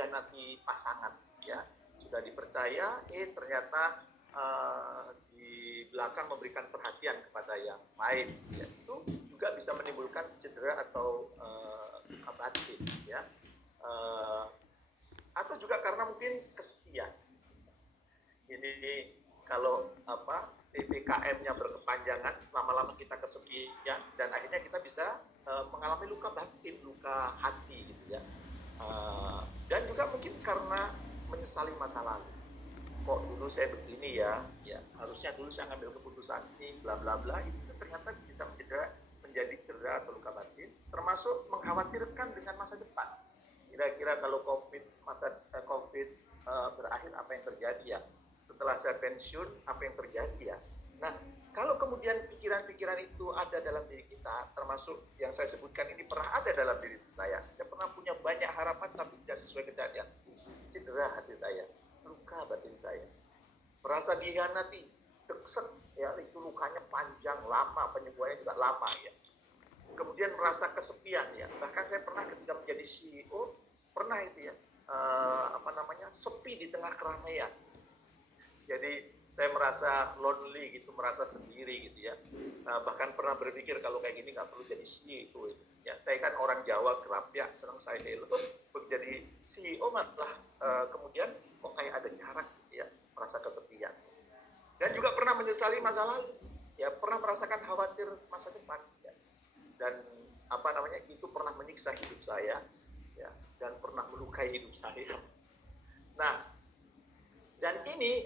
mengkhianati pasangan, ya. Sudah dipercaya, ternyata di belakang memberikan perhatian kepada yang lain, ya. Itu juga bisa menimbulkan cedera atau luka batin, ya. Atau juga karena mungkin kesepian. Ini kalau PPKM-nya berkepanjangan, lama-lama kita kesepian dan akhirnya kita bisa mengalami luka batin, luka hati, gitu ya. Dan juga mungkin karena menyesali masa lalu. Kok dulu saya begini ya, harusnya dulu saya ngambil keputusan ini, bla bla bla. Itu ternyata bisa menjadi cedera atau luka batin, termasuk mengkhawatirkan dengan masa depan. Kira-kira kalau COVID berakhir apa yang terjadi ya? Setelah saya pensiun apa yang terjadi ya? Nah, kalau kemudian pikiran-pikiran itu ada dalam diri kita, termasuk yang saya sebutkan ini pernah ada dalam diri saya pernah punya banyak harapan tapi tidak sesuai kejadian, cedera hati saya, luka batin saya, merasa dikhianati, deksek ya, itu lukanya panjang, lama, penyembuhannya juga lama ya. Kemudian merasa kesepian ya, bahkan saya pernah ketika menjadi CEO pernah itu ya, sepi di tengah keramaian. Jadi saya merasa lonely gitu, merasa sendiri gitu ya. Bahkan pernah berpikir kalau kayak gini nggak perlu jadi CEO. Ya, saya kan orang Jawa kerap ya, senang saya hello. Jadi CEO malah kemudian kok kayak ada jarak gitu ya, merasa kesepian. Dan juga pernah menyesali masa lalu. Ya, pernah merasakan khawatir masa depan. Ya. Dan itu pernah menyiksa hidup saya, ya, dan pernah melukai hidup saya. Nah, dan ini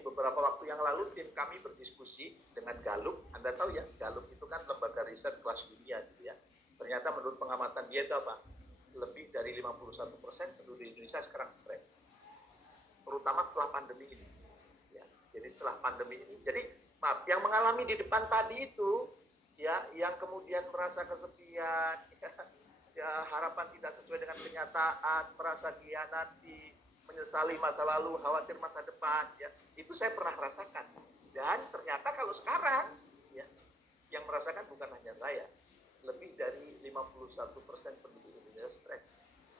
beberapa waktu yang lalu tim kami berdiskusi dengan Gallup. Anda tahu ya, Gallup itu kan lembaga riset kelas dunia gitu ya. Ternyata menurut pengamatan dia itu apa? Lebih dari 51% penduduk Indonesia sekarang stres. Terutama setelah pandemi ini. Ya, jadi setelah pandemi ini. Jadi, yang mengalami di depan tadi itu, ya, yang kemudian merasa kesepian, ya, harapan tidak sesuai dengan kenyataan, merasa dikhianati, menyesali masa lalu, khawatir masa depan, ya, itu saya pernah rasakan. Dan ternyata kalau sekarang, ya, yang merasakan bukan hanya saya, lebih dari 51% penduduk Indonesia stres.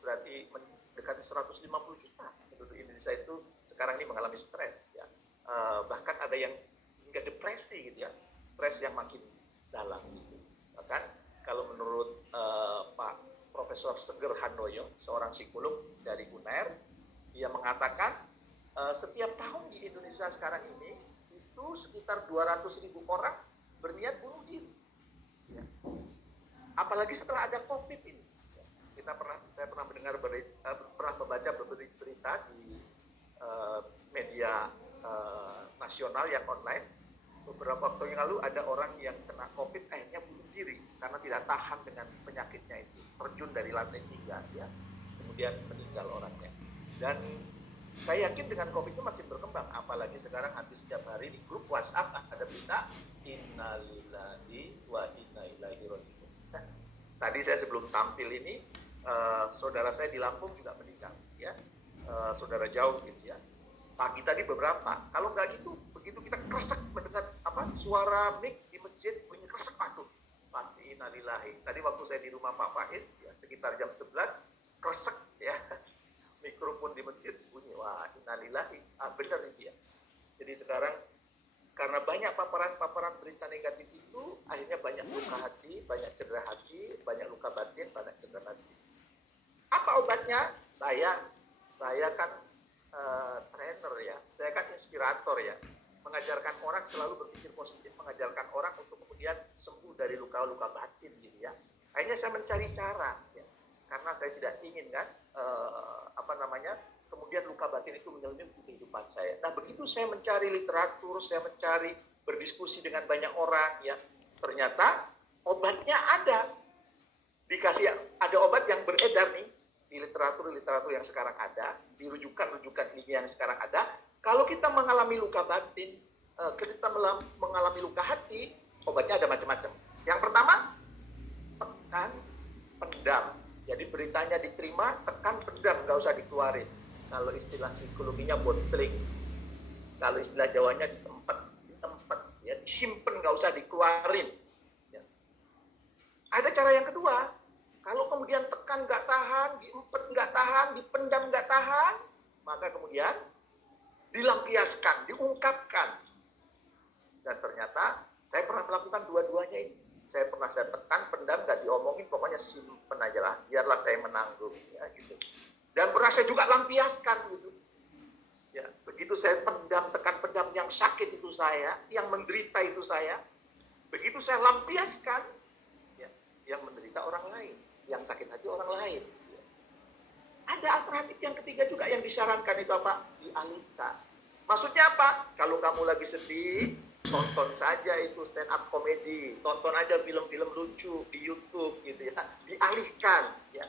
Berarti mendekati 150 juta penduduk Indonesia itu sekarang ini mengalami stres, ya. Bahkan ada yang hingga depresi gitu ya, stres yang makin dalam gitu. Bahkan kalau menurut Pak Profesor Seger Handoyo, seorang psikolog dari UNER, dia mengatakan setiap tahun di Indonesia sekarang ini itu sekitar 200.000 orang berniat bunuh diri. Ya. Apalagi setelah ada COVID ini. Ya. Saya pernah mendengar pernah membaca berita di media nasional yang online. Beberapa waktu yang lalu ada orang yang kena COVID akhirnya bunuh diri karena tidak tahan dengan penyakitnya itu, terjun dari lantai 3 ya, kemudian meninggal orangnya. Dan saya yakin dengan COVID itu makin berkembang, apalagi sekarang hampir setiap hari di grup WhatsApp ada berita innalillahi wa inna ilaihi raji'un. Tadi saya sebelum tampil ini saudara saya di Lampung juga meninggal ya, saudara jauh gitu ya. Pagi tadi beberapa, kalau nggak gitu, begitu kita kresek mendengar suara mic di masjid bunyi kresek patuh, pasti innalillahi. Tadi waktu saya di rumah Pak Fahid ya, sekitar jam 11 kresek ya, mikrofon di masjid bunyi, wah innalillahi, benar itu ya. Jadi sekarang karena banyak paparan berita negatif itu, akhirnya banyak luka hati, banyak cedera hati, banyak luka batin, banyak cedera hati. Apa obatnya? Saya kan trainer ya, saya kan inspirator ya, mengajarkan orang selalu berpikir positif, mengajarkan orang untuk kemudian sembuh dari luka-luka batin gitu ya. Akhirnya saya mencari cara ya, karena saya tidak ingin kan kemudian luka batin itu menyelimuti kehidupan saya. Nah, begitu saya mencari literatur, saya mencari berdiskusi dengan banyak orang ya, ternyata obatnya ada. Dikasih ada obat yang beredar nih di literatur yang sekarang ada, di rujukan ilmiah yang sekarang ada. Kalau kita mengalami luka batin, kita mengalami luka hati, obatnya ada macam-macam. Yang pertama, tekan, pendam. Jadi beritanya diterima, tekan, pendam, nggak usah dikeluarin. Kalau istilah psikologinya bottling, kalau istilah Jawanya ditempat, ya, disimpan, nggak usah dikeluarin. Ya. Ada cara yang kedua, Kalau kemudian tekan nggak tahan, diempet nggak tahan, dipendam nggak tahan, maka kemudian dilampiaskan, diungkapkan. Dan ternyata saya pernah melakukan dua-duanya ini. Saya tekan, pendam, nggak diomongin, pokoknya simpen aja lah, biarlah saya menanggung, ya gitu. Dan pernah saya juga lampiaskan gitu. Ya, begitu saya pendam, tekan, pendam, yang sakit itu saya, yang menderita itu saya. Begitu saya lampiaskan, ya, yang menderita orang lain, yang sakit hati orang lain. Ya. Ada alternatif yang ketiga juga yang disarankan itu apa? Dialihkan. Maksudnya apa? Kalau kamu lagi sedih, tonton saja itu stand up comedy, tonton aja film-film lucu di YouTube gitu ya. Dialihkan, ya.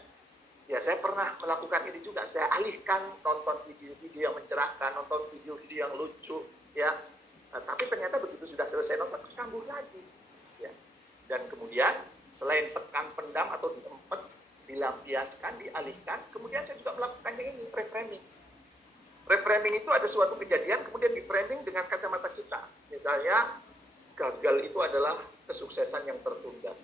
Ya, saya pernah melakukan ini juga. Saya alihkan nonton video-video yang mencerahkan, nonton video-video yang lucu, ya. Nah, tapi ternyata begitu sudah selesai nonton, kambuh lagi, ya. Dan kemudian selain tekan, pendam atau diempet, dilampiaskan, dialihkan, kemudian saya juga melakukan yang ini, reframing. Reframing itu ada suatu kejadian, kemudian di-framing dengan kacamata kita. Misalnya, gagal itu adalah kesuksesan yang tertunda.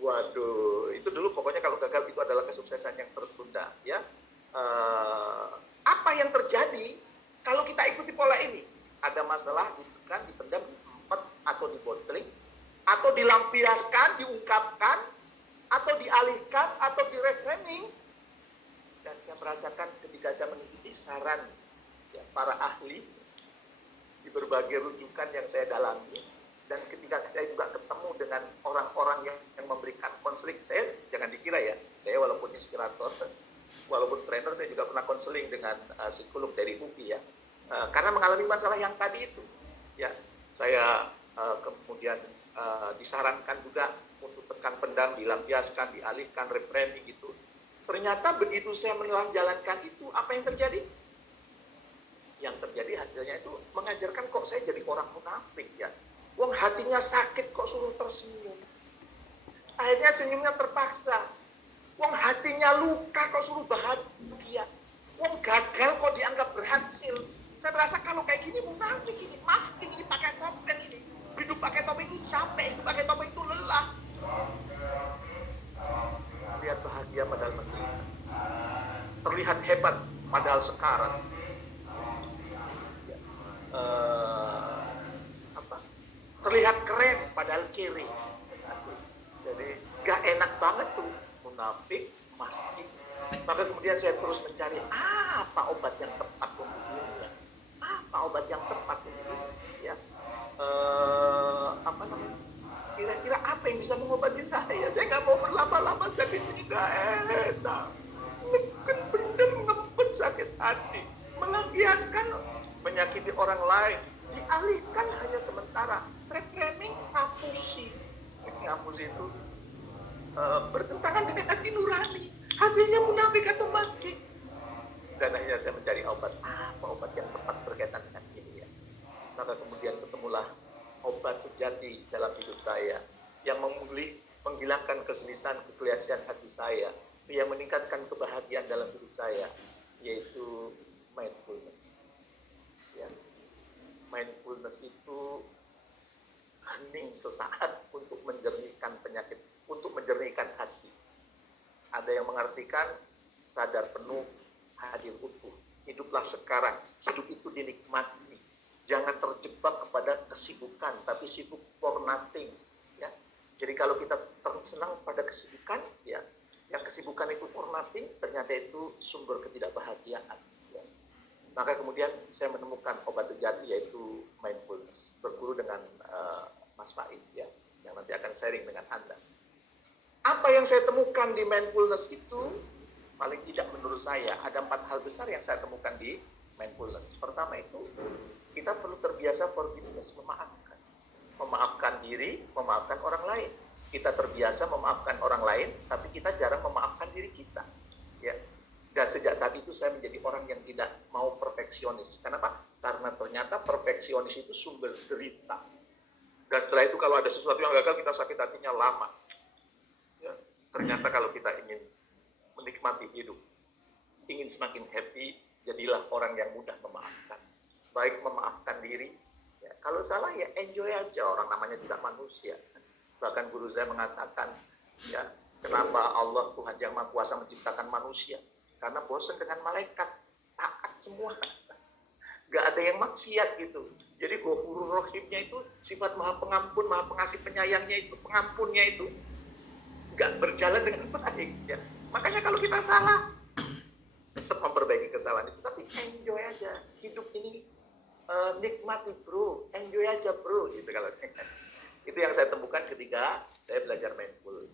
Waduh, itu dulu pokoknya kalau gagal itu adalah kesuksesan yang tertunda, ya. Apa yang terjadi kalau kita ikuti pola ini? Ada masalah, ditekan, dipendam, diempet, atau dibottling, atau dilampiaskan, diungkapkan, atau dialihkan, atau direframing. Dan saya merasakan ketika saya mengikuti saran ya, para ahli di berbagai rujukan yang saya dalami, dan ketika saya juga ketemu dengan orang-orang yang memberikan konseling, saya jangan dikira ya, saya walaupun inspirator, walaupun trainer, saya juga pernah konseling dengan psikolog dari UPI ya, karena mengalami masalah yang tadi itu, ya, saya kemudian disarankan juga untuk tekan, pendam, dilampiaskan, dialihkan, reframing gitu. Ternyata begitu saya menjalankan itu, apa yang terjadi? Yang terjadi hasilnya itu mengajarkan kok saya jadi orang munafik ya. Wong hatinya sakit kok suruh tersenyum. Akhirnya senyumnya terpaksa. Wong hatinya luka kok suruh bahagia. Wong gagal kok dianggap berhasil. Saya merasa kalau kayak gini munafik ini, masking ini pakai topeng ini. Hidup pakai topeng itu capek, hidup pakai topeng itu lelah. Terlihat bahagia padahal menderita. Terlihat hebat padahal sekarat. Terlihat keren padahal kiri. Jadi gak enak banget tuh munafik, masking. Maka kemudian saya terus mencari apa obat yang tepat untuk dirinya, apa obat yang tepat untuk dirinya, ya. Apa namanya? Kira-kira apa yang bisa mengobati saya? Saya nggak mau berlama-lama sakit ini, nggak enak. Neken bener ngempet sakit hati, melampiaskan menyakiti orang lain, dialihkan hanya sementara. Reframing ngapusi itu bertentangan dengan hati nurani. Hasilnya munafik atau masking. Dan akhirnya saya mencari obat. Apa obat yang tepat berkaitan dengan ini ya? Maka kemudian ketemulah obat sejati dalam hidup saya yang menghilangkan kesedihan, kegelisahan hati saya, yang meningkatkan kebahagiaan dalam hidup saya, yaitu mindfulness. Ya. Mindfulness itu hening sesaat untuk menjernihkan penyakit, untuk menjernihkan hati. Ada yang mengartikan sadar penuh, hadir utuh. Hiduplah sekarang, hidup itu dinikmati. Jangan terjebak kepada kesibukan, tapi sibuk for nothing. Ya. Jadi kalau kita senang pada kesibukan, ya, yang kesibukan itu for nothing, ternyata itu sumber ketidakbahagiaan. Ya. Maka kemudian saya menemukan obat sejati yaitu mindfulness. Berguru dengan Mas Faiz ya, yang nanti akan sharing dengan Anda. Apa yang saya temukan di mindfulness itu, paling tidak menurut saya, ada 4 hal besar yang saya temukan di mindfulness. Pertama itu, kita perlu terbiasa forgiveness, memaafkan. Memaafkan diri, memaafkan orang lain. Kita terbiasa memaafkan orang lain, tapi kita jarang memaafkan diri kita. Ya. Dan sejak saat itu saya menjadi orang yang tidak mau perfeksionis. Kenapa? Karena ternyata perfeksionis itu sumber derita. Dan setelah itu kalau ada sesuatu yang gagal, kita sakit hatinya lama. Ya. Ternyata kalau kita ingin menikmati hidup, ingin semakin happy, jadilah orang yang mudah memaafkan. Baik memaafkan diri, ya, kalau salah ya enjoy aja, orang namanya juga manusia. Bahkan guru saya mengatakan, ya, Kenapa Allah Tuhan Yang Maha Kuasa menciptakan manusia? Karena bosan dengan malaikat, taat semua, gak ada yang maksiat gitu. Jadi Ghafurur Rahimnya itu sifat Maha Pengampun, Maha Pengasih, Penyayangnya itu, pengampunnya itu gak berjalan dengan baik ya. Makanya kalau kita salah, tetap memperbaiki kesalahan itu, tapi enjoy aja. Hidup ini nikmati bro, enjoy aja bro, gitu kalau itu yang saya temukan ketika saya belajar mindful.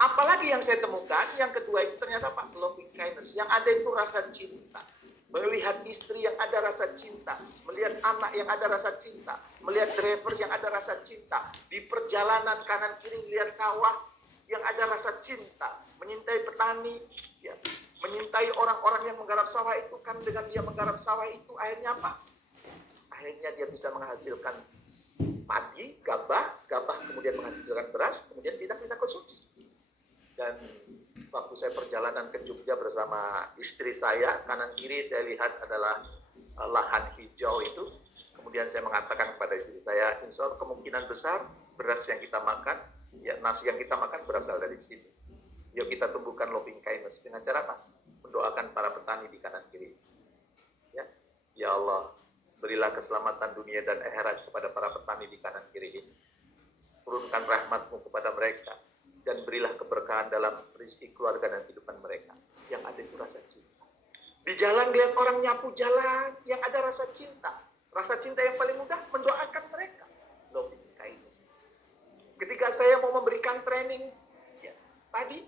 Apalagi yang saya temukan, yang kedua itu ternyata Pak, loving kindness. Yang ada itu rasa cinta. Melihat istri yang ada rasa cinta, melihat anak yang ada rasa cinta, melihat driver yang ada rasa cinta, di perjalanan kanan kiri melihat sawah yang ada rasa cinta, menyintai petani, ya, menyintai orang-orang yang menggarap sawah itu, kan dengan dia menggarap sawah itu akhirnya apa? Akhirnya dia bisa menghasilkan padi, gabah kemudian menghasilkan beras, kemudian tidak kita konsumsi. Dan waktu saya perjalanan ke Jogja bersama istri saya, kanan kiri saya lihat adalah lahan hijau itu. Kemudian saya mengatakan kepada istri saya, insya Allah kemungkinan besar beras yang kita makan, ya nasi yang kita makan berasal dari sini. Yuk kita tumbuhkan loving kindness dengan cara apa? Mendoakan para petani di kanan kiri. Ya, ya Allah, berilah keselamatan dunia dan akhirat kepada para petani di kanan kiri ini. Turunkan rahmat-Mu kepada mereka. Dan berilah keberkahan dalam rezeki keluarga dan kehidupan mereka. Yang ada itu rasa cinta. Di jalan lihat orang nyapu jalan, yang ada rasa cinta. Rasa cinta yang paling mudah, mendoakan mereka. Loving kindness. Ketika saya mau memberikan training, ya, tadi,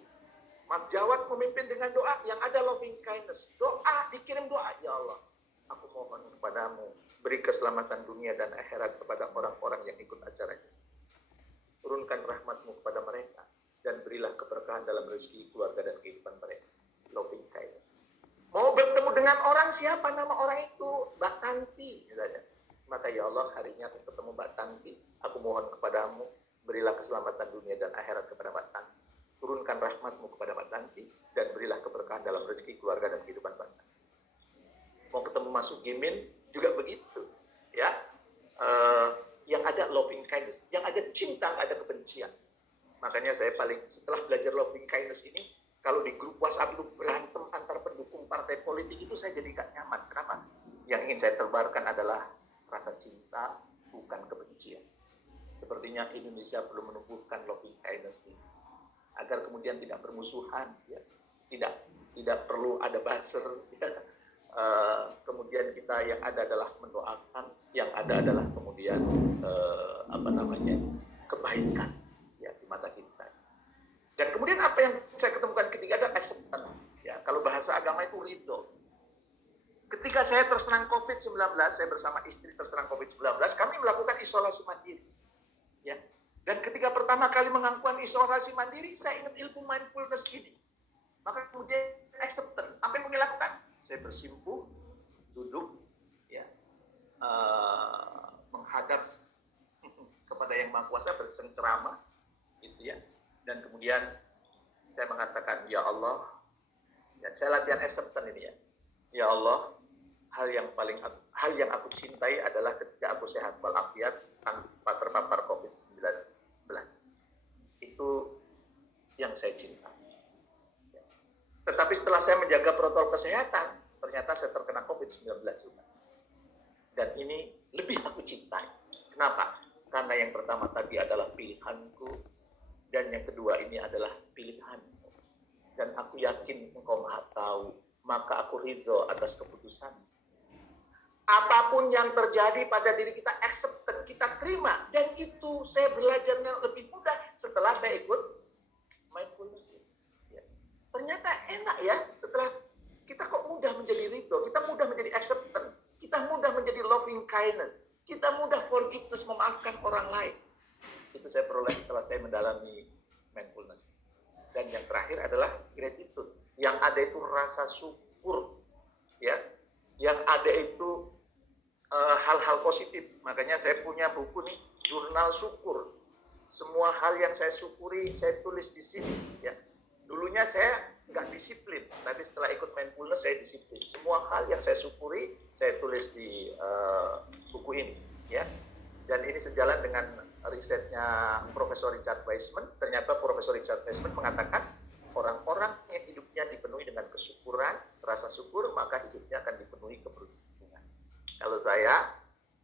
Mas Jawad memimpin dengan doa, yang ada loving kindness. Doa, dikirim doa, ya Allah. Aku mohon kepadamu, beri keselamatan dunia dan akhirat kepada orang-orang yang ikut acara ini. Turunkan rahmat-Mu kepada mereka. Dan berilah keberkahan dalam rezeki keluarga dan kehidupan mereka. Loving kindness. Mau bertemu dengan orang, siapa nama orang itu? Mbak Tanti, misalnya. Maka ya Allah, harinya aku ketemu Mbak Tanti. Aku mohon kepadamu, berilah keselamatan dunia dan akhirat kepada Mbak Tanti. Turunkan rahmat-Mu kepada Mbak Tanti. Dan berilah keberkahan dalam rezeki keluarga dan kehidupan Mbak Tanti. Mau ketemu Mas Sugimin, juga begitu. Ya, yang ada loving kindness. Yang ada cinta, nggak ada kebencian. Makanya saya setelah belajar loving kindness ini, kalau di grup WhatsApp itu berantem antar pendukung partai politik itu saya jadi gak nyaman. Kenapa? Yang ingin saya tebarkan adalah rasa cinta, bukan kebencian. Sepertinya Indonesia perlu menumbuhkan loving kindness ini. Agar kemudian tidak bermusuhan, ya. Tidak perlu ada buzzer, ya. Kemudian kita yang ada adalah mendoakan, yang ada adalah kemudian kebaikan. Ya, di mata kita. Dan kemudian apa yang saya ketemukan ketiga adalah acceptance. Ya, kalau bahasa agama itu ridho. Ketika saya terserang COVID-19, saya bersama istri terserang COVID-19, kami melakukan isolasi mandiri. Ya. Dan ketika pertama kali mengakukan isolasi mandiri, saya ingat ilmu mindfulness ini. Maka kemudian acceptance. Apa yang mau lakukan? Saya bersimpuh, duduk, ya, menghadap kepada Yang Maha Kuasa, bercengkerama. Gitu ya. Dan kemudian saya mengatakan, ya Allah, ya, saya latihan acceptance ini ya. Ya Allah, hal yang aku cintai adalah ketika aku sehat walafiat tanpa terpapar COVID-19. Itu yang saya cintai. Ya. Tetapi setelah saya menjaga protokol kesehatan, ternyata saya terkena COVID-19 juga. Dan ini lebih aku cintai. Kenapa? Karena yang pertama tadi adalah pilihanku. Dan yang kedua ini adalah pilihanmu. Dan aku yakin Engkau Maha Tahu, maka aku ridho atas keputusan. Apapun yang terjadi pada diri kita, accept, kita terima. Dan itu saya belajarnya lebih mudah setelah saya ikut mindfulness. Ya. Ternyata enak ya, setelah kita kok mudah menjadi ridho, kita mudah menjadi acceptance, kita mudah menjadi loving kindness, kita mudah forgiveness, memaafkan orang lain. Itu saya peroleh setelah saya mendalami mindfulness. Dan yang terakhir adalah gratitude. Yang ada itu rasa syukur, ya. Yang ada itu hal-hal positif. Makanya saya punya buku nih, jurnal syukur. Semua hal yang saya syukuri, saya tulis di sini. Ya. Dulunya saya nggak disiplin, tapi setelah ikut mindfulness saya disiplin. Semua hal yang saya syukuri, saya tulis di buku ini. Ya. Dan ini sejalan dengan risetnya Profesor Richard Wiseman. Ternyata Profesor Richard Wiseman mengatakan rasa syukur, maka hidupnya akan dipenuhi keberuntungan. Kalau saya,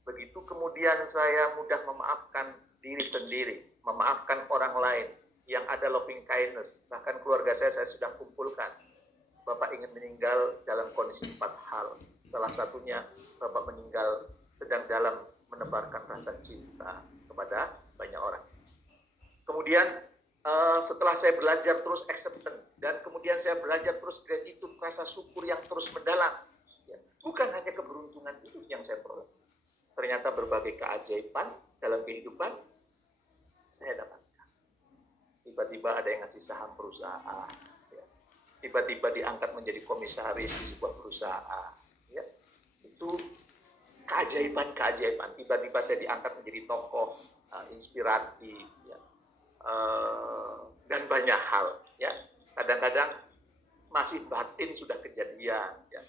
begitu kemudian saya mudah memaafkan diri sendiri, memaafkan orang lain, yang ada loving kindness, bahkan keluarga saya sudah kumpulkan. Bapak ingin meninggal dalam kondisi 4 hal. Salah satunya, Bapak meninggal sedang dalam menebarkan rasa cinta kepada banyak orang. Kemudian setelah saya belajar terus acceptance, dan kemudian saya belajar terus gratitude, rasa syukur yang terus mendalam, ya, bukan hanya keberuntungan hidup yang saya peroleh, ternyata berbagai keajaiban dalam kehidupan saya dapatkan. Tiba-tiba ada yang ngasih saham perusahaan, ya. Tiba-tiba diangkat menjadi komisaris di sebuah perusahaan, ya. Itu keajaiban-keajaiban. Tiba-tiba saya diangkat menjadi tokoh inspiratif, ya. Dan banyak hal, ya. Kadang-kadang masih batin sudah kejadian, ya.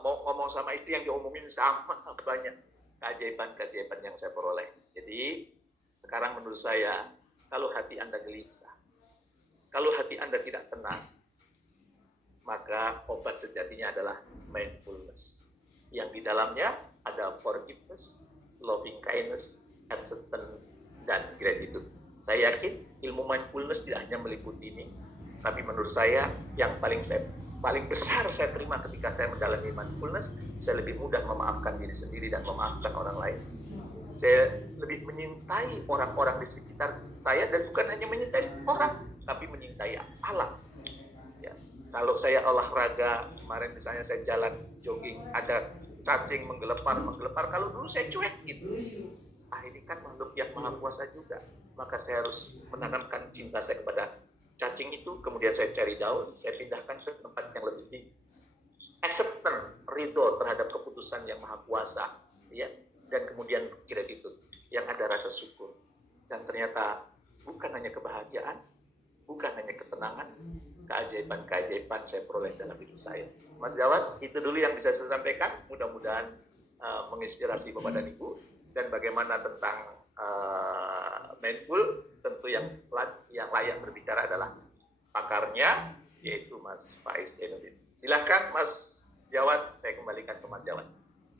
Mau ngomong sama istri yang diomongin sama, banyak keajaiban-keajaiban yang saya peroleh. Jadi sekarang menurut saya, kalau hati Anda gelisah, kalau hati Anda tidak tenang, maka obat sejatinya adalah mindfulness, yang di dalamnya ada forgiveness, loving kindness, acceptance, dan gratitude. Saya yakin ilmu mindfulness tidak hanya meliputi ini, tapi menurut saya yang paling besar saya terima ketika saya mendalami mindfulness, saya lebih mudah memaafkan diri sendiri dan memaafkan orang lain. Saya lebih menyintai orang-orang di sekitar saya, dan bukan hanya menyintai orang, tapi menyintai alam. Ya. Kalau saya olahraga, kemarin misalnya saya jalan jogging, ada cacing menggelepar. Kalau dulu saya cuek gitu. Ini kan makhluk yang maha kuasa juga. Maka saya harus menanamkan cinta saya kepada cacing itu. Kemudian saya cari daun, saya pindahkan ke tempat yang lebih tinggi. Acceptance, ridho terhadap keputusan yang maha kuasa, ya. Dan kemudian gratitude, yang ada rasa syukur. Dan ternyata bukan hanya kebahagiaan, bukan hanya ketenangan, keajaiban-keajaiban saya peroleh dalam hidup saya. Mas Jawad, itu dulu yang bisa saya sampaikan. Mudah-mudahan menginspirasi Bapak dan Ibu. Dan bagaimana tentang mindful, tentu yang layak berbicara adalah pakarnya, yaitu Mas Faiz Zainuddin. Silakan Mas Jawad, saya kembalikan ke Mas Jawad.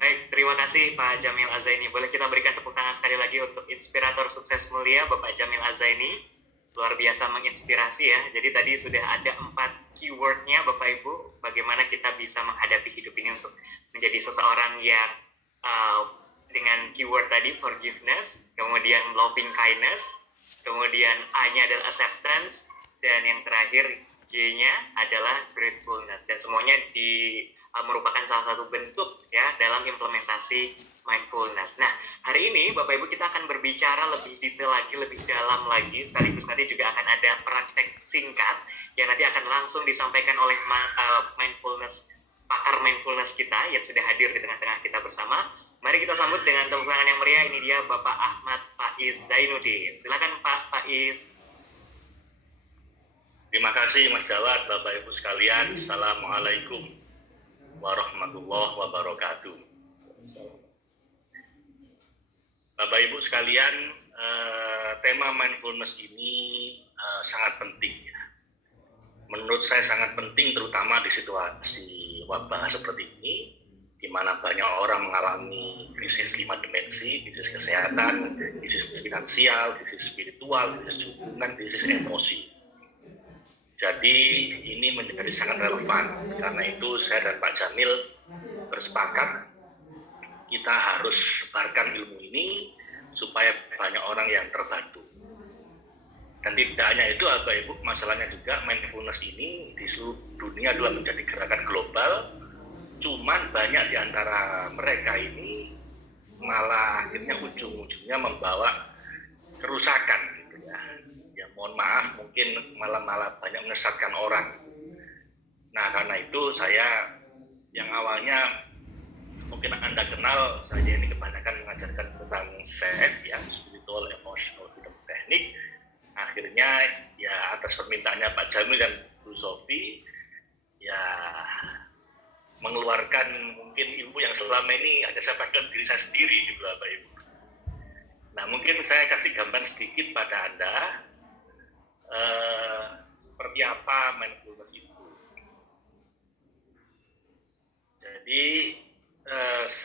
Baik, terima kasih Pak Jamil Azaini. Boleh kita berikan tepuk tangan sekali lagi untuk inspirator sukses mulia Bapak Jamil Azaini. Luar biasa menginspirasi ya. Jadi tadi sudah ada 4 keywordnya Bapak Ibu, bagaimana kita bisa menghadapi hidup ini untuk menjadi seseorang yang dengan keyword tadi forgiveness, kemudian loving kindness, kemudian A-nya adalah acceptance, dan yang terakhir G-nya adalah gratefulness. Dan semuanya merupakan salah satu bentuk ya dalam implementasi mindfulness. Nah, hari ini Bapak Ibu kita akan berbicara lebih detail lagi, lebih dalam lagi, sekaligus nanti juga akan ada praktek singkat yang nanti akan langsung disampaikan oleh pakar mindfulness kita yang sudah hadir di tengah-tengah kita bersama. Mari kita sambut dengan tepuk tangan yang meriah. Ini dia Bapak Ahmad Faiz Zainuddin. Silakan Pak Faiz. Terima kasih Mas Jawad, Bapak Ibu sekalian. Assalamualaikum warahmatullahi wabarakatuh. Bapak Ibu sekalian, tema mindfulness ini sangat penting. Menurut saya sangat penting, terutama di situasi wabah seperti ini, di mana banyak orang mengalami krisis 5 dimensi, krisis kesehatan, krisis finansial, krisis spiritual, krisis hubungan, krisis emosi. Jadi ini menjadi sangat relevan. Karena itu saya dan Pak Jamil bersepakat kita harus sebarkan ilmu ini supaya banyak orang yang terbantu. Dan tidak hanya itu Bapak Ibu, masalahnya juga mindfulness ini di seluruh dunia adalah menjadi gerakan global. Cuman banyak di antara mereka ini malah akhirnya ujung-ujungnya membawa kerusakan gitu ya. Ya mohon maaf, mungkin malah banyak menyesatkan orang. Nah karena itu saya yang awalnya mungkin Anda kenal, saya ini kebanyakan mengajarkan tentang SET ya, spiritual, emotional, freedom teknik. Akhirnya ya atas permintaannya Pak Jamil dan Bu Sofi ya mengeluarkan mungkin ilmu yang selama ini hanya saya pakai diri saya sendiri gitu Bapak Ibu. Nah mungkin saya kasih gambar sedikit pada Anda seperti apa mindfulness itu. Jadi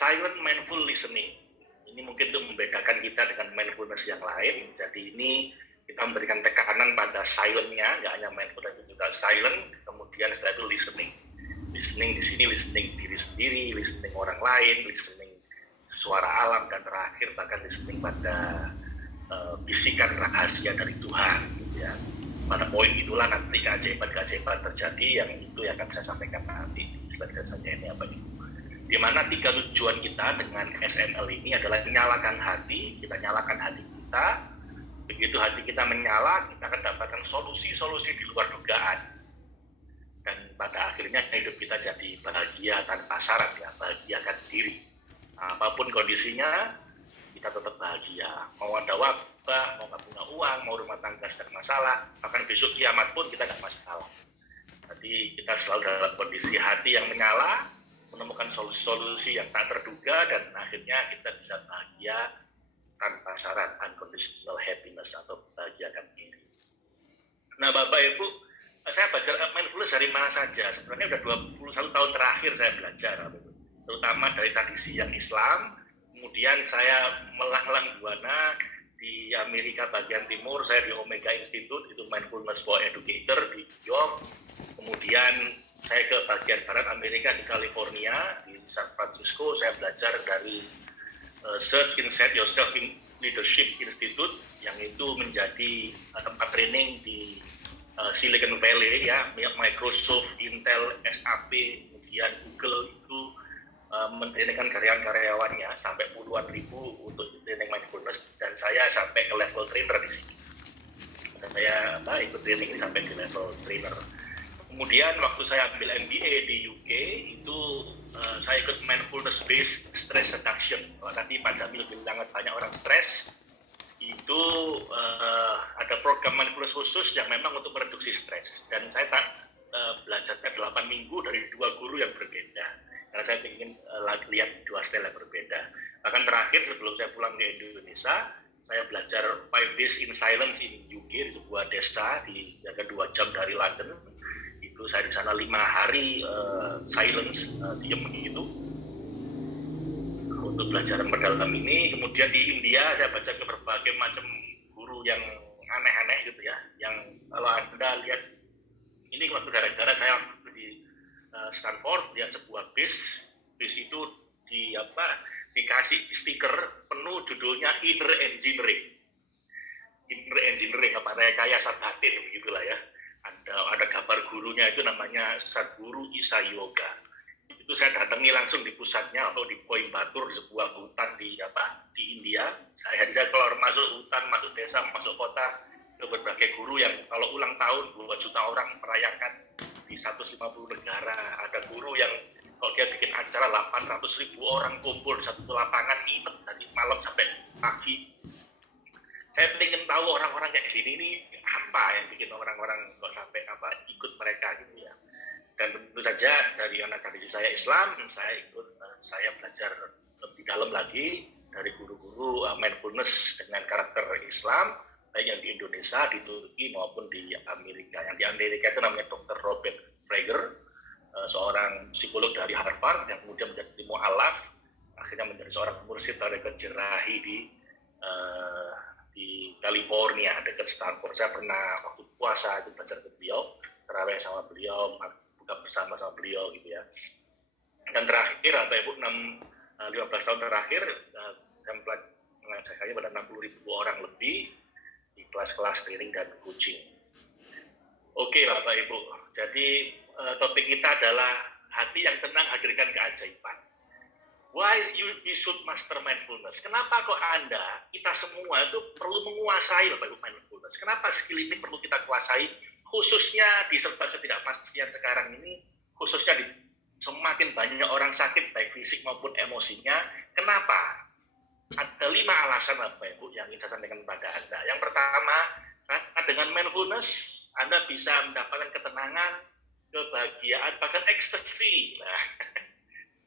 silent mindful listening ini mungkin untuk membedakan kita dengan mindfulness yang lain. Jadi ini kita memberikan tekanan pada silentnya, nggak hanya mindful tapi juga silent. Kemudian setelah itu listening di sini listening diri sendiri, listening orang lain, listening suara alam, dan terakhir bahkan listening pada bisikan rahasia dari Tuhan. Gitu ya. Pada poin itulah nanti keajaiban-keajaiban terjadi, yang itu yang akan saya sampaikan nanti di slide saja ini apa itu. Di mana 3 tujuan kita dengan SML ini adalah menyalakan hati, kita nyalakan hati kita. Begitu hati kita menyala, kita akan dapatkan solusi-solusi di luar dugaan. Dan pada akhirnya hidup kita jadi bahagia tanpa syarat, ya, bahagiakan diri. Apapun kondisinya, kita tetap bahagia. Mau ada wabah, mau nggak punya uang, mau rumah tangga sedang masalah, bahkan besok kiamat pun kita nggak masalah. Jadi kita selalu dalam kondisi hati yang menyala, menemukan solusi-solusi yang tak terduga, dan akhirnya kita bisa bahagia tanpa syarat, unconditional happiness atau bahagiakan diri. Nah, Bapak Ibu, saya belajar mindfulness dari mana saja. Sebenarnya sudah 21 tahun terakhir saya belajar, terutama dari tradisi yang Islam. Kemudian saya melanglang buana di Amerika bagian timur, saya di Omega Institute, itu Mindfulness for Educator di New York. Kemudian saya ke bagian barat Amerika di California, di San Francisco. Saya belajar dari Search Inside Yourself Leadership Institute, yang itu menjadi tempat training di Silicon Valley, ya, Microsoft, Intel, SAP, kemudian Google itu mentrainingkan karyawan-karyawannya sampai puluhan ribu untuk training mindfulness, dan saya sampai ke level trainer di sini. Dan saya ikut training sampai ke level trainer. Kemudian waktu saya ambil MBA di UK itu saya ikut mindfulness based stress reduction. Kalau tadi Pak Jamil bilang banyak orang stres, itu ada program mindfulness khusus yang memang untuk mereduksi stres. Dan saya belajarnya 8 minggu dari 2 guru yang berbeda. Karena saya ingin lihat 2 style yang berbeda. Bahkan terakhir sebelum saya pulang ke Indonesia, saya belajar 5 days in silence in UK di sebuah desa di jaga 2 jam dari London. Itu saya di sana 5 hari silence, diam begitu untuk belajar mendalam ini. Kemudian di India saya baca ke berbagai macam guru yang aneh-aneh gitu ya, yang kalau Anda lihat ini waktu gara-gara saya di Stanford lihat sebuah bis itu dikasih stiker penuh judulnya inner engineering apa rekayasa batin begitulah ya. Ada gambar gurunya itu namanya Sadhguru Isa Yoga. Itu saya datangi langsung di pusatnya atau di Coimbatore, sebuah hutan di India. Saya tidak keluar masuk hutan, masuk desa, masuk kota ke berbagai guru yang kalau ulang tahun 2 juta orang merayakan di 150 negara. Ada guru yang kalau dia bikin acara 800.000 orang kumpul di satu lapangan, nginep dari malam sampai pagi. Saya ingin tahu orang-orang kayak gini ini apa yang bikin orang-orang kok sampai ikut mereka gitu ya. Dan tentu saja dari anak tradisi saya Islam, saya belajar lebih dalam lagi dari guru-guru mindfulness dengan karakter Islam, baik yang di Indonesia, di Turki maupun di Amerika. Yang di Amerika itu namanya Dr. Robert Prager, seorang psikolog dari Harvard yang kemudian menjadi mu'alaf, akhirnya menjadi seorang mursyid tarekat Jerahi di California dekat Stanford. Saya pernah waktu puasa itu belajar ke beliau, terawih sama beliau, buka bersama sama beliau gitu ya. Dan terakhir Bapak Ibu 15 tahun terakhir saya mengajarkannya pada 60.000 orang lebih di kelas-kelas training dan coaching. Oke Bapak Ibu, jadi topik kita adalah hati yang tenang hadirkan keajaiban. Why you should master mindfulness? Kenapa kok kita semua itu perlu menguasai Bapak Ibu mindfulness? Kenapa skill ini perlu kita kuasai? Khususnya di serba ketidakpastian sekarang ini, khususnya di semakin banyak orang sakit baik fisik maupun emosinya. Kenapa? Ada 5 alasan Bapak Ibu yang ingin saya sampaikan kepada Anda. Yang pertama, dengan mindfulness Anda bisa mendapatkan ketenangan, kebahagiaan, bahkan ekstasi. Nah,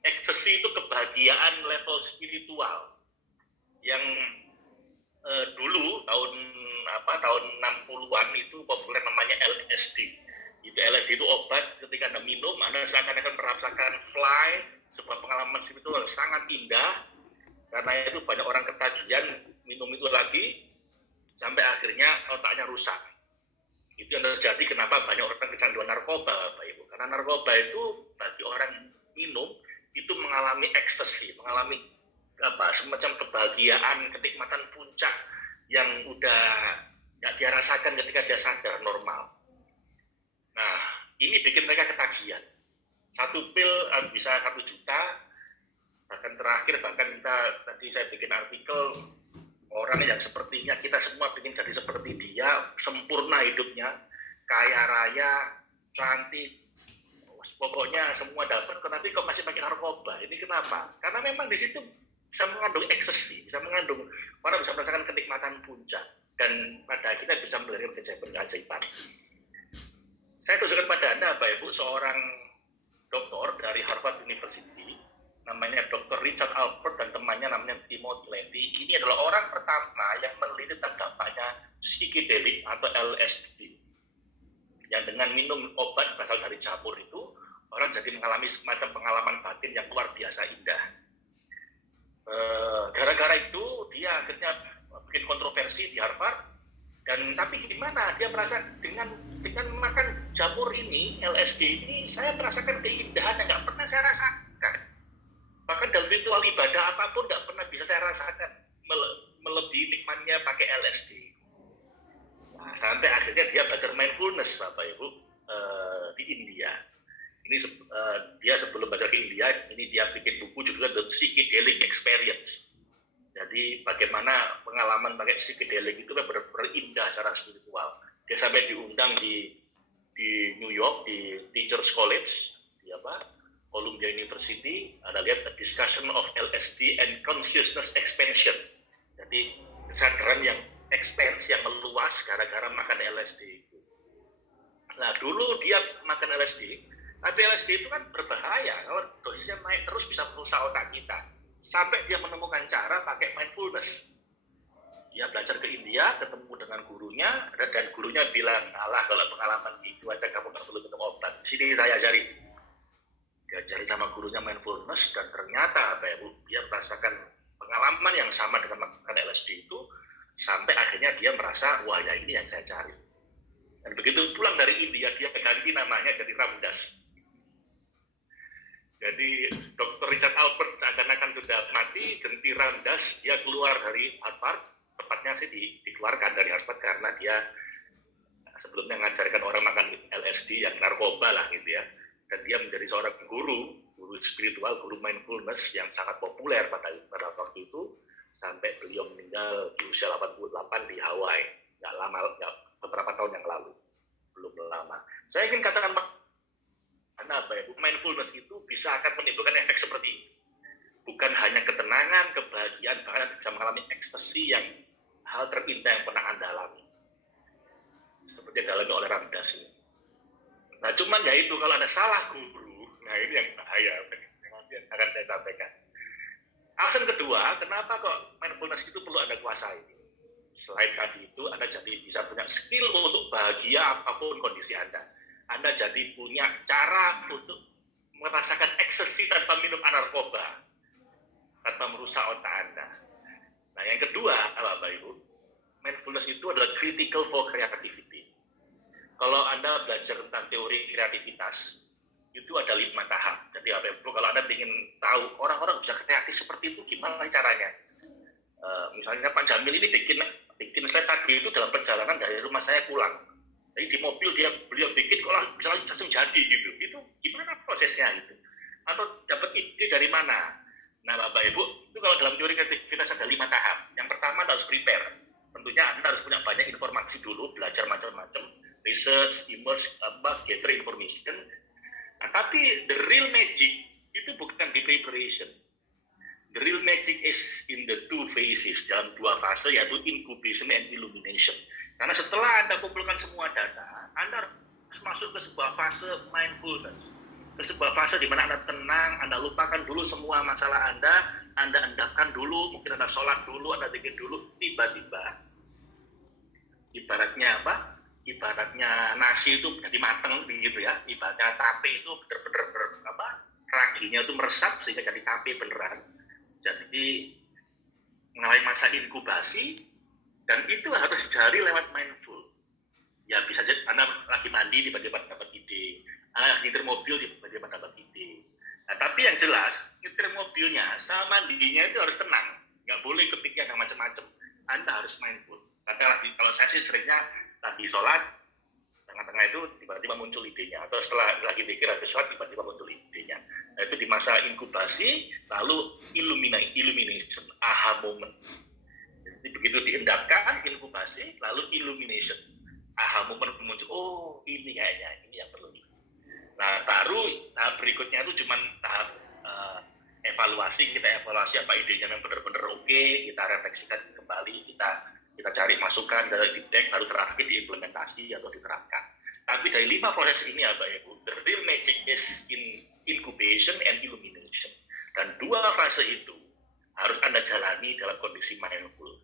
ekstasi itu kebahagiaan level spiritual yang dulu tahun 60-an itu populer namanya LSD. Itu LSD itu obat, ketika Anda minum Anda seakan-akan merasakan fly sebuah pengalaman spiritual sangat indah, karena itu banyak orang ketagihan minum itu lagi, sampai akhirnya otaknya rusak. Itu yang terjadi kenapa banyak orang kecanduan narkoba, Bapak Ibu. Karena narkoba itu bagi orang minum itu mengalami ekstasi, mengalami semacam kebahagiaan, kenikmatan puncak yang udah nggak dia rasakan ketika dia sadar normal. Nah, ini bikin mereka ketagihan. Satu pil bisa 1 juta, bahkan terakhir kita tadi saya bikin artikel, orang yang sepertinya kita semua ingin jadi seperti dia, sempurna hidupnya, kaya raya, cantik, pokoknya semua dapat, tapi kok masih pakai narkoba. Ini kenapa? Karena memang di situ bisa mengandung ekstasi, bisa mengandung, orang bisa merasakan kenikmatan puncak, dan pada kita bisa melihat keajaiban. Saya tunjukkan pada Anda, Bapak Ibu, seorang dokter dari Harvard University, namanya Dr. Richard Alpert dan temannya namanya Timothy Leary. Ini adalah orang pertama yang meneliti tentang dampaknya psikedelik atau LSD. Yang dengan minum obat berasal dari jamur itu, orang jadi mengalami semacam pengalaman batin yang luar biasa indah. Gara-gara itu dia akhirnya bikin kontroversi di Harvard. Dan tapi gimana dia merasa dengan makan jamur ini, LSD ini, saya merasakan keindahan yang nggak pernah saya rasakan. Bahkan dalam ritual ibadah apapun nggak pernah bisa saya rasakan melebihi nikmatnya pakai LSD. Nah, sampai akhirnya dia belajar mindfulness, Bapak Ibu, di India. Ini dia sebelum belajar ke India, ini dia bikin buku judulnya The Psychedelic Experience. Jadi bagaimana pengalaman pakai psychedelic itu benar-benar indah secara spiritual. Dia sampai diundang di New York di Teachers College, di Columbia University. Ada lihat A Discussion of LSD and Consciousness Expansion. Jadi kesadaran yang expand, yang meluas gara-gara makan LSD itu. Nah dulu dia makan LSD, tapi LSD itu kan berbahaya. Kalau dosisnya naik terus bisa merusak otak kita. Sampai dia menemukan cara pakai mindfulness. Dia belajar ke India, ketemu dengan gurunya, dan gurunya bilang, alah kalau pengalaman gitu aja kamu nggak perlu minum obat. Sini saya ajari. Dia ajari sama gurunya mindfulness, dan ternyata dia merasakan pengalaman yang sama dengan makan LSD itu, sampai akhirnya dia merasa, wah ya ini yang saya cari. Dan begitu pulang dari India, dia ganti namanya jadi Ramdas. Jadi Dr. Richard Alpert akan sudah mati, ganti Ramdas, dia keluar dari Harvard, tepatnya sih dikeluarkan dari Harvard karena dia sebelumnya mengajarkan orang makan LSD yang narkoba lah gitu ya. Dan dia menjadi seorang guru spiritual, guru mindfulness yang sangat populer pada waktu itu, sampai beliau meninggal di usia 88 di Hawaii, beberapa tahun yang lalu, belum lama. Saya ingin katakan karena mindfulness itu bisa akan menimbulkan efek seperti ini. Bukan hanya ketenangan, kebahagiaan, bahkan bisa mengalami ekstasi yang hal terindah yang pernah Anda alami. Seperti yang dialami oleh Ramdas ini. Nah cuman ya itu, kalau ada salah guru, nah ini yang bahaya, yang akan saya sampaikan. Alasan kedua, kenapa kok mindfulness itu perlu Anda kuasai? Selain tadi itu, Anda jadi bisa punya skill untuk bahagia apapun kondisi Anda. Anda jadi punya cara untuk merasakan ekstasi tanpa minum narkoba, tanpa merusak otak Anda. Nah, yang kedua, Bapak Ibu, mindfulness itu adalah critical for creativity. Kalau Anda belajar tentang teori kreativitas, itu ada 5 tahap. Jadi Bapak Ibu, kalau Anda ingin tahu orang-orang bisa kreatif seperti itu, gimana caranya? Misalnya Pak Jamil ini bikin slide tadi itu dalam perjalanan dari rumah saya pulang. Jadi di mobil beliau bikin kok bisa langsung jadi gitu. Itu gimana prosesnya gitu? Atau dapat ide dari mana? Nah Bapak Ibu, itu kalau dalam teori kreativitas ada 5 tahap. Yang pertama harus prepare. Tentunya Anda harus punya banyak informasi dulu, belajar macam-macam, research, immerse, gather information. Nah, tapi the real magic itu bukan di preparation. The real magic is in the 2 phases, dalam 2 fase, yaitu incubation and illumination. Karena setelah Anda kumpulkan semua data, Anda harus masuk ke sebuah fase mindfulness, ke sebuah fase di mana Anda tenang, Anda lupakan dulu semua masalah Anda endapkan dulu, mungkin Anda sholat dulu, Anda zikir dulu, tiba-tiba, ibaratnya apa? Ibaratnya nasi itu jadi mateng, begitu ya. Ibaratnya tape itu benar-benar paginya itu meresap sehingga jadi KP beneran. Jadi mengalami masa inkubasi, dan itu harus dicari lewat mindful. Ya bisa jadi Anda lagi mandi tiba-tiba dapat ide, Anda nyetir mobil tiba-tiba dapat ide. Nah, tapi yang jelas nyetir mobilnya sama mandinya itu harus tenang, nggak boleh kepikiran macam-macam. Anda harus mindful. Karena kalau saya sih seringnya lagi sholat, tengah-tengah itu tiba-tiba muncul idenya, atau setelah lagi pikir habis sholat tiba-tiba muncul idenya. Nah, itu di masa inkubasi, lalu illumination, aha moment. Jadi begitu diendapkan inkubasi, lalu illumination, aha moment muncul. Oh, ini kayaknya ini yang perlu. Nah, baru tahap berikutnya itu cuma tahap evaluasi. Kita evaluasi apa idenya yang benar-benar oke, kita refleksikan kembali, kita cari masukan dari feedback, baru terakhir diimplementasi atau diterapkan. Tapi dari 5 proses ini ya Bapak Ibu, the real magic is in incubation and illumination. Dan 2 fase itu harus Anda jalani dalam kondisi mindful.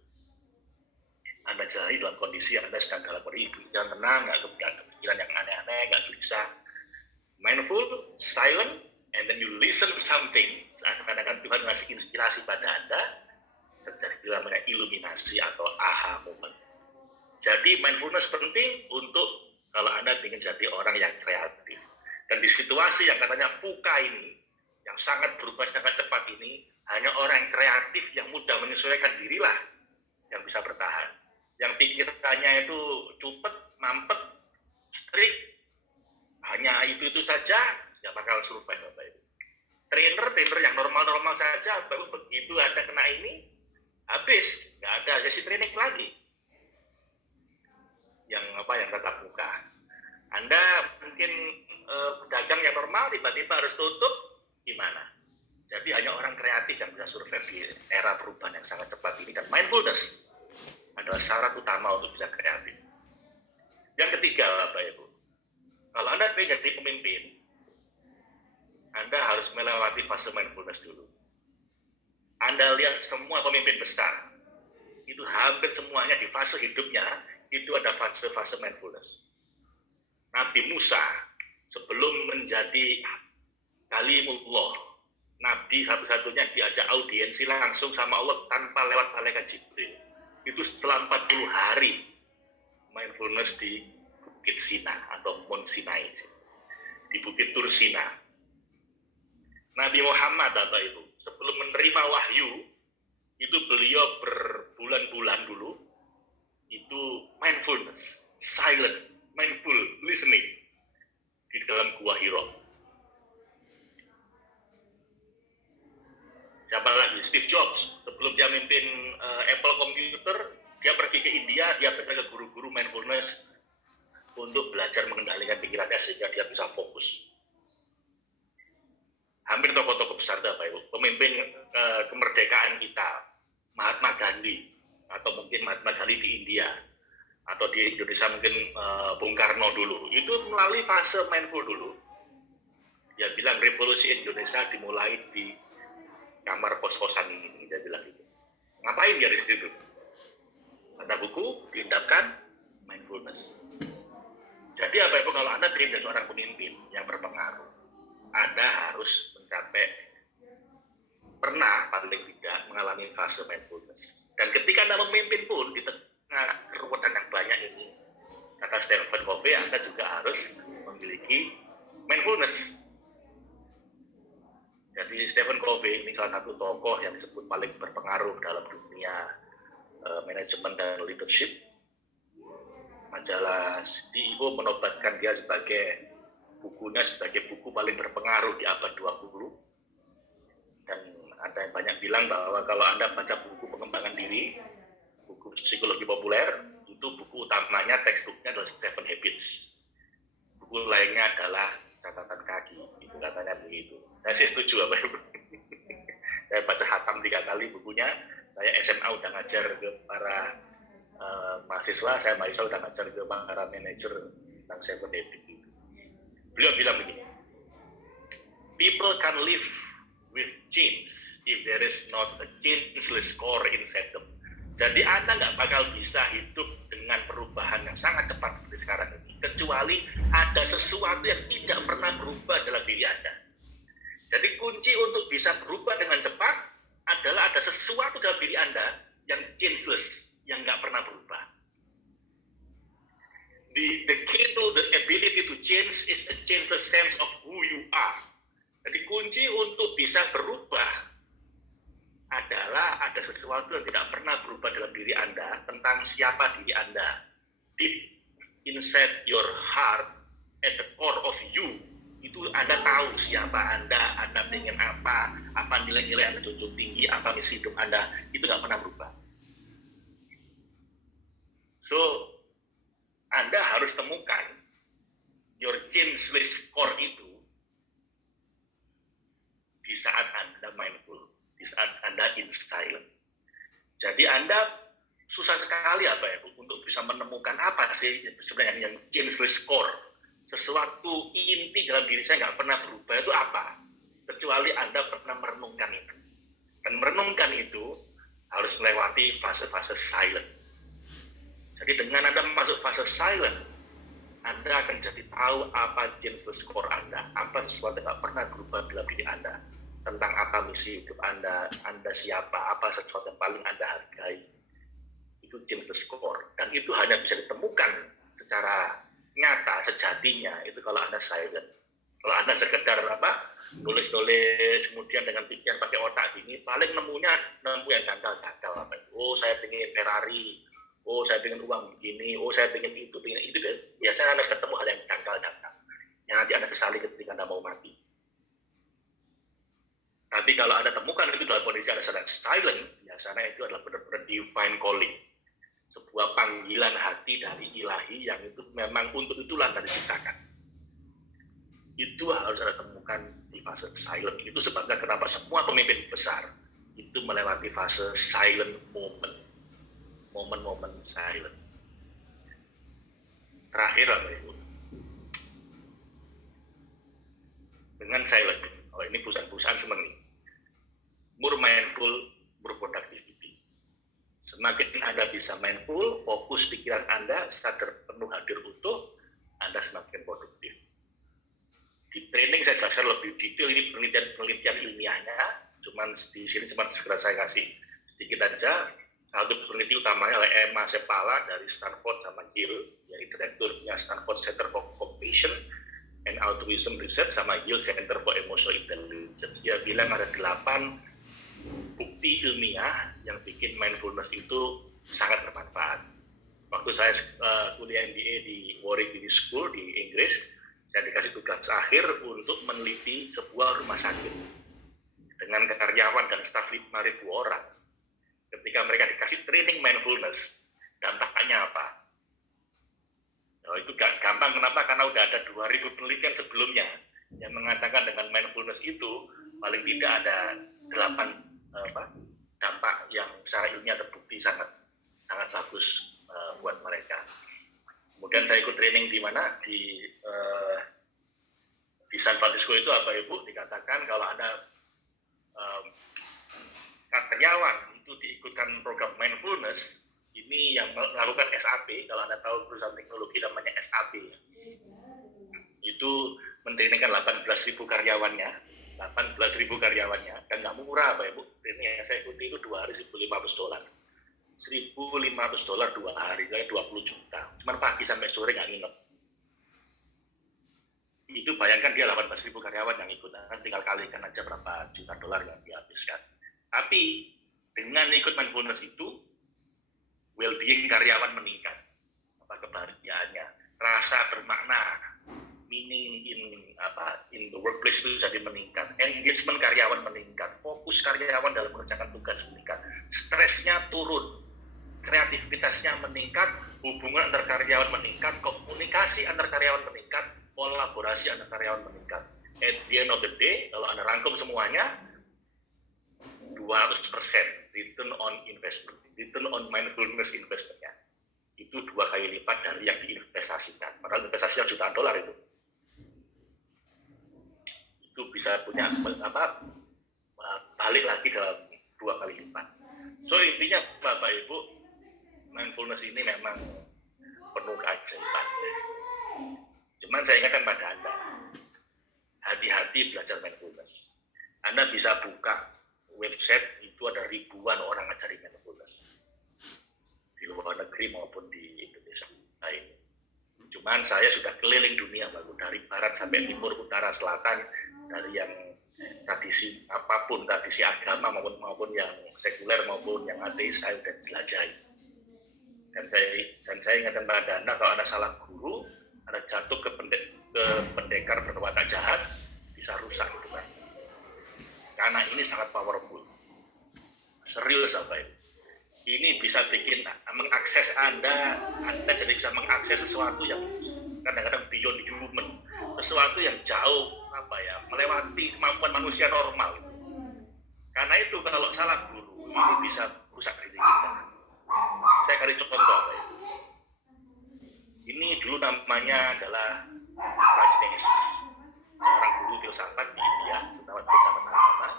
Anda jalani dalam kondisi Anda sedang dalam kondisi yang tenang, nggak kepikiran yang aneh-aneh, nggak gelisah. Mindful, silent, and then you listen something. Kadang-kadang Tuhan ngasih inspirasi pada Anda, terjadi namanya iluminasi atau aha moment. Jadi mindfulness penting untuk kalau Anda ingin jadi orang yang kreatif. Dan di situasi yang katanya VUCA ini, yang sangat berubah sangat cepat ini, hanya orang yang kreatif yang mudah menyesuaikan dirilah yang bisa bertahan. Yang pikirannya itu cupet, mampet, strict, hanya itu saja, ya bakal survive Bapak Ibu. Trainer yang normal-normal saja, begitu ada kena ini, habis, nggak ada sesi training lagi. Yang tatap muka. Anda mungkin pedagang yang normal tiba-tiba harus tutup, gimana? Jadi hanya orang kreatif yang bisa survive di era perubahan yang sangat cepat ini, dan mindfulness adalah syarat utama untuk bisa kreatif. Yang ketiga, Bapak Ibu, kalau Anda ingin jadi pemimpin, Anda harus melewati fase mindfulness dulu. Anda lihat semua pemimpin besar, itu hampir semuanya di fase hidupnya, itu ada fase-fase mindfulness. Nabi Musa, sebelum menjadi kalimullah, Nabi satu-satunya diajak audiensi langsung sama Allah tanpa lewat malaikat Jibril. Itu setelah 40 hari mindfulness di Bukit Sina atau Mount Sinai, di Bukit Tur Sina. Nabi Muhammad, Bapak Ibu, sebelum menerima wahyu, itu beliau berbulan-bulan dulu, itu mindfulness, silent, mindful, listening, di dalam Gua Hira. Siapa lagi? Steve Jobs, sebelum dia mimpin Apple Computer, dia pergi ke India, dia pergi ke guru-guru mindfulness untuk belajar mengendalikan pikirannya sehingga dia bisa fokus. Hampir tokoh-tokoh besar, Bapak Ibu, pemimpin kemerdekaan kita, Mahatma Gandhi, atau mungkin Mahatma Gandhi di India, atau di Indonesia mungkin Bung Karno dulu, itu melalui fase mindful dulu. Dia bilang revolusi Indonesia dimulai di kamar kos-kosan ini, dia bilang gitu. Ngapain dia di situ? Ada buku, diendapkan mindfulness. Jadi apa Ibu, kalau Anda ingin jadi seorang pemimpin yang berpengaruh, Anda harus mencapai pernah paling tidak mengalami fase mindfulness. Dan ketika Anda memimpin pun di tengah keruwetan yang banyak ini, kata Stephen Covey, Anda juga harus memiliki mindfulness. Jadi Stephen Covey ini salah satu tokoh yang disebut paling berpengaruh dalam dunia manajemen dan leadership. Majalah CEO menobatkan dia sebagai bukunya sebagai buku paling berpengaruh di abad 20. Dan ada yang banyak bilang bahwa kalau Anda baca buku pengembangan diri, buku psikologi populer, itu buku utamanya, textbooknya adalah Seven Habits. Buku lainnya adalah catatan kaki, itu katanya begitu. Saya setuju apa Ibu. Saya baca hatam 3 kali bukunya. Saya SMA udah ngajar ke para mahasiswa, saya udah ngajar ke para manajer tentang Seven Habits itu. Beliau bilang begini, people can live with change if there is not a changeless core inside them. Jadi Anda nggak bakal bisa hidup dengan perubahan yang sangat cepat seperti sekarang ini, kecuali ada sesuatu yang tidak pernah berubah dalam diri Anda. Jadi untuk bisa berubah dengan cepat adalah ada sesuatu dalam diri Anda yang changeless, yang nggak pernah berubah. The key to the ability to change is to change the sense of who you are. Jadi kunci untuk bisa berubah adalah ada sesuatu yang tidak pernah berubah dalam diri Anda tentang siapa diri Anda. Deep inside your heart, at the core of you, itu Anda tahu siapa Anda ingin apa nilai-nilai Anda junjung tinggi, apa misi hidup Anda, itu nggak pernah berubah. So, Anda harus temukan your changeless core itu di saat Anda mindful, di saat Anda in silent. Jadi Anda susah sekali apa ya Bu, untuk bisa menemukan apa sih sebenarnya yang changeless core, sesuatu inti dalam diri saya nggak pernah berubah itu apa, kecuali Anda pernah merenungkan itu. Dan merenungkan itu harus melewati fase-fase silent. Jadi dengan Anda masuk fase silent, Anda akan jadi tahu apa changeless core Anda, apa sesuatu yang nggak pernah berubah dalam diri Anda, tentang apa misi hidup Anda siapa, apa sesuatu yang paling Anda hargai. Itu changeless core, dan itu hanya bisa ditemukan secara nyata sejatinya itu kalau Anda silent. Kalau Anda sekedar nulis-nulis kemudian dengan pikiran pakai otak ini, paling nemu yang gagal-gagal apa. Oh, saya ingin Ferrari, oh saya ingin uang begini, oh saya ingin itu biasanya Anda ketemu hal yang gagal-gagal yang nanti Anda sesali ketika Anda mau mati. Tapi kalau Anda temukan itu dalam kondisi Anda sedang silent, biasanya itu adalah benar-benar divine calling, sebuah panggilan hati dari ilahi yang itu memang untuk itulah Anda diciptakan. Itu harus Anda temukan di fase silent. Itu sebabnya kenapa semua pemimpin besar itu melewati fase silent moment, momen-momen silent. Terakhir apa Ibu? Dengan silent, oh ini perusahaan-perusahaan senang nih. More mindful, more productivity. Semakin Anda bisa mindful, fokus pikiran Anda, sadar penuh hadir utuh, Anda semakin produktif. Di training saya jelaskan lebih detail ini penelitian ilmiahnya, di sini cuma segera saya kasih sedikit aja. Satu peneliti utamanya oleh Emma Sepala dari Stanford sama Yale, yaitu direkturnya Stanford Center for Compassion and Altruism Research sama Yale Center for Emotional Intelligence. Dia bilang ada 8 bukti ilmiah yang bikin mindfulness itu sangat bermanfaat. Waktu saya kuliah MBA di Warwick Uni School di Inggris, saya dikasih tugas akhir untuk meneliti sebuah rumah sakit dengan karyawan dan staf 5.000 orang. Ketika mereka dikasih training mindfulness, dampaknya apa? Oh, itu gak gampang, kenapa? Karena udah ada 2.000 penelitian sebelumnya yang mengatakan dengan mindfulness itu paling tidak ada 8 dampak yang secara ilmiah terbukti sangat bagus buat mereka. Kemudian saya ikut training di mana di San Francisco itu apa Ibu, dikatakan kalau ada karyawan itu diikutkan program mindfulness, ini yang melakukan SAP, kalau Anda tahu perusahaan teknologi namanya SAP, itu mentrainingkan 18.000 karyawannya, dan nggak murah Pak Ibu. Training yang saya ikuti itu 2 hari $1.500. $1.500 2 hari, kayak 20 juta. Cuma pagi sampai sore nggak nginep. Itu bayangkan dia 18.000 karyawan yang ikut, kan tinggal kalikan aja berapa juta dolar yang dihabiskan. Tapi dengan ikut mindfulness itu, well-being karyawan meningkat, kebahagiaannya, rasa bermakna, meaning in the workplace itu jadi meningkat, engagement karyawan meningkat, fokus karyawan dalam mengerjakan tugas meningkat, stresnya turun, kreativitasnya meningkat, hubungan antar karyawan meningkat, komunikasi antar karyawan meningkat, kolaborasi antar karyawan meningkat. At the end of the day, kalau Anda rangkum semuanya, 200% return on investment, return on mindfulness investment-nya. Itu 2 kali lipat dari yang diinvestasikan. Padahal investasinya jutaan dolar itu. Itu bisa punya balik lagi dalam 2 kali lipat. So intinya Bapak Ibu, mindfulness ini memang penuh keajaiban. Cuman saya ingatkan pada Anda, hati-hati belajar mindfulness. Anda Anda bisa buka website, itu ada ribuan orang ngajari mindfulness di luar negeri maupun di Indonesia. Cuman saya sudah keliling dunia, dari barat sampai timur, utara, selatan, dari yang tradisi apapun, tradisi agama maupun yang sekuler maupun yang ateis, saya sudah jelajahi. Dan saya ingatkan pada Anda, kalau Anda salah guru, Anda jatuh ke pendekar berwatak jahat, bisa rusak itu kan. Karena ini sangat powerful. Serius apa ini? Ini bisa bikin mengakses Anda jadi bisa mengakses sesuatu yang kadang-kadang beyond human, sesuatu yang jauh melewati kemampuan manusia normal. Karena itu kalau salah guru, ini bisa rusak diri kita. Saya kasih contoh. Ini dulu namanya adalah Rajneesh, seorang guru filsafat di India, pertama-tama,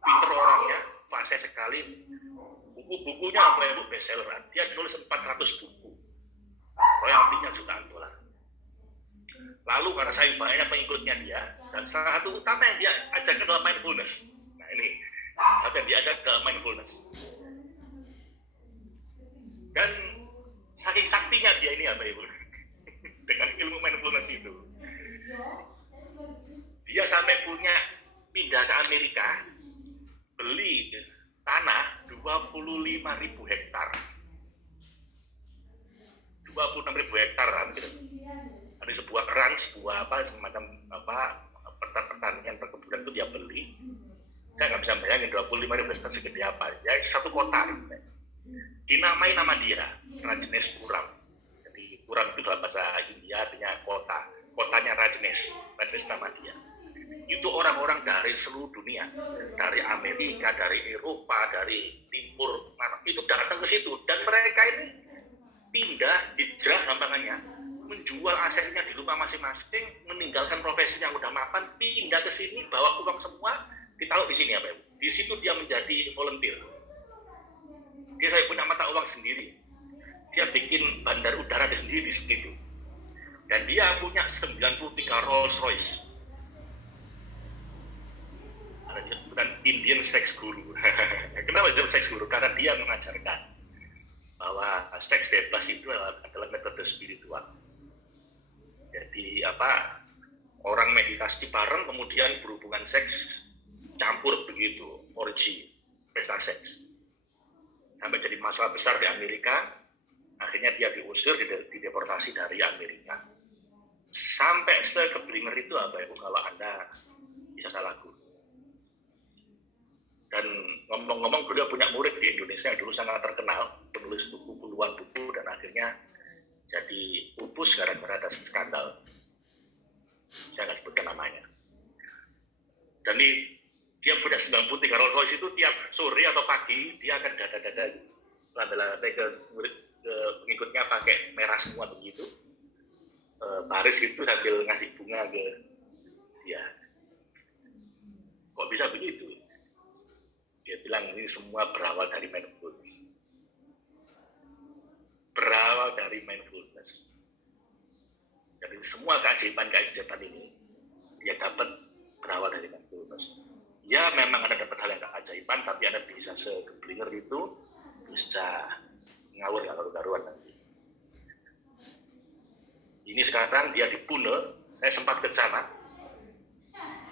pinter orangnya, fasih sekali. Buku-bukunya bestseller. Dia nulis 400 buku, royaltinya jutaan dolar. Lalu karena saya banyak pengikutnya dia, dan salah satu utama yang dia ajarkan adalah mindfulness. Nah ini, apa yang dia ajarkan adalah mindfulness. Dan saking saktinya dia ini apa ibu, dengan ilmu mindfulness itu, dia sampai punya pindah ke Amerika, beli tanah 25.000 hektar. 26.000 hektar gitu. Ada sebuah ranch, semacam pertanian perkebunan itu dia beli. Saya nggak bisa bayangin 25.000 hektar segede apa. Ya satu kota. Dinamai nama dia, Rajneesh Puram. Jadi Puram itu dalam bahasa India artinya kota. Kotanya Rajneesh nama dia. Itu orang-orang dari seluruh dunia, dari Amerika, dari Eropa, dari Timur, itu datang ke situ. Dan mereka ini pindah, hijrah gampangannya, menjual asetnya di rumah masing-masing, meninggalkan profesi yang udah mapan, pindah ke sini, bawa uang semua, ditaruh di sini apa? Di situ dia menjadi volunteer. Dia saya punya mata uang sendiri. Dia bikin bandar udara sendiri di situ. Dan dia punya 93 Rolls Royce. Bukan Indian sex guru. Kenapa disebut sex guru? Karena dia mengajarkan bahwa seks bebas itu adalah metode spiritual. Jadi orang meditasi bareng kemudian berhubungan seks campur begitu, orgi, pesta seks. Sampai jadi masalah besar di Amerika, akhirnya dia diusir, dideportasi dari Amerika. Sampai sekeblinger itu apa ibu kalau Anda bisa salah guru. Dan ngomong-ngomong beliau punya murid di Indonesia yang dulu sangat terkenal, penulis buku puluhan buku dan akhirnya jadi pupus gara-gara ada skandal. Saya nggak sebutkan namanya. Dan dia punya 93 Rolls Royce itu tiap sore atau pagi dia akan dada-dada lantai ke pengikutnya pakai merah semua begitu. Baris itu sambil ngasih bunga ke dia. Kok bisa begitu? Dia bilang ini semua berawal dari mindfulness. Berawal dari mindfulness. Jadi semua keajaiban ini dia dapat berawal dari mindfulness. Ya memang Anda dapat hal yang keajaiban, tapi Anda bisa sekeblinger itu bisa ngawur karuan nanti. Ini sekarang dia di Pune, saya sempat ke sana.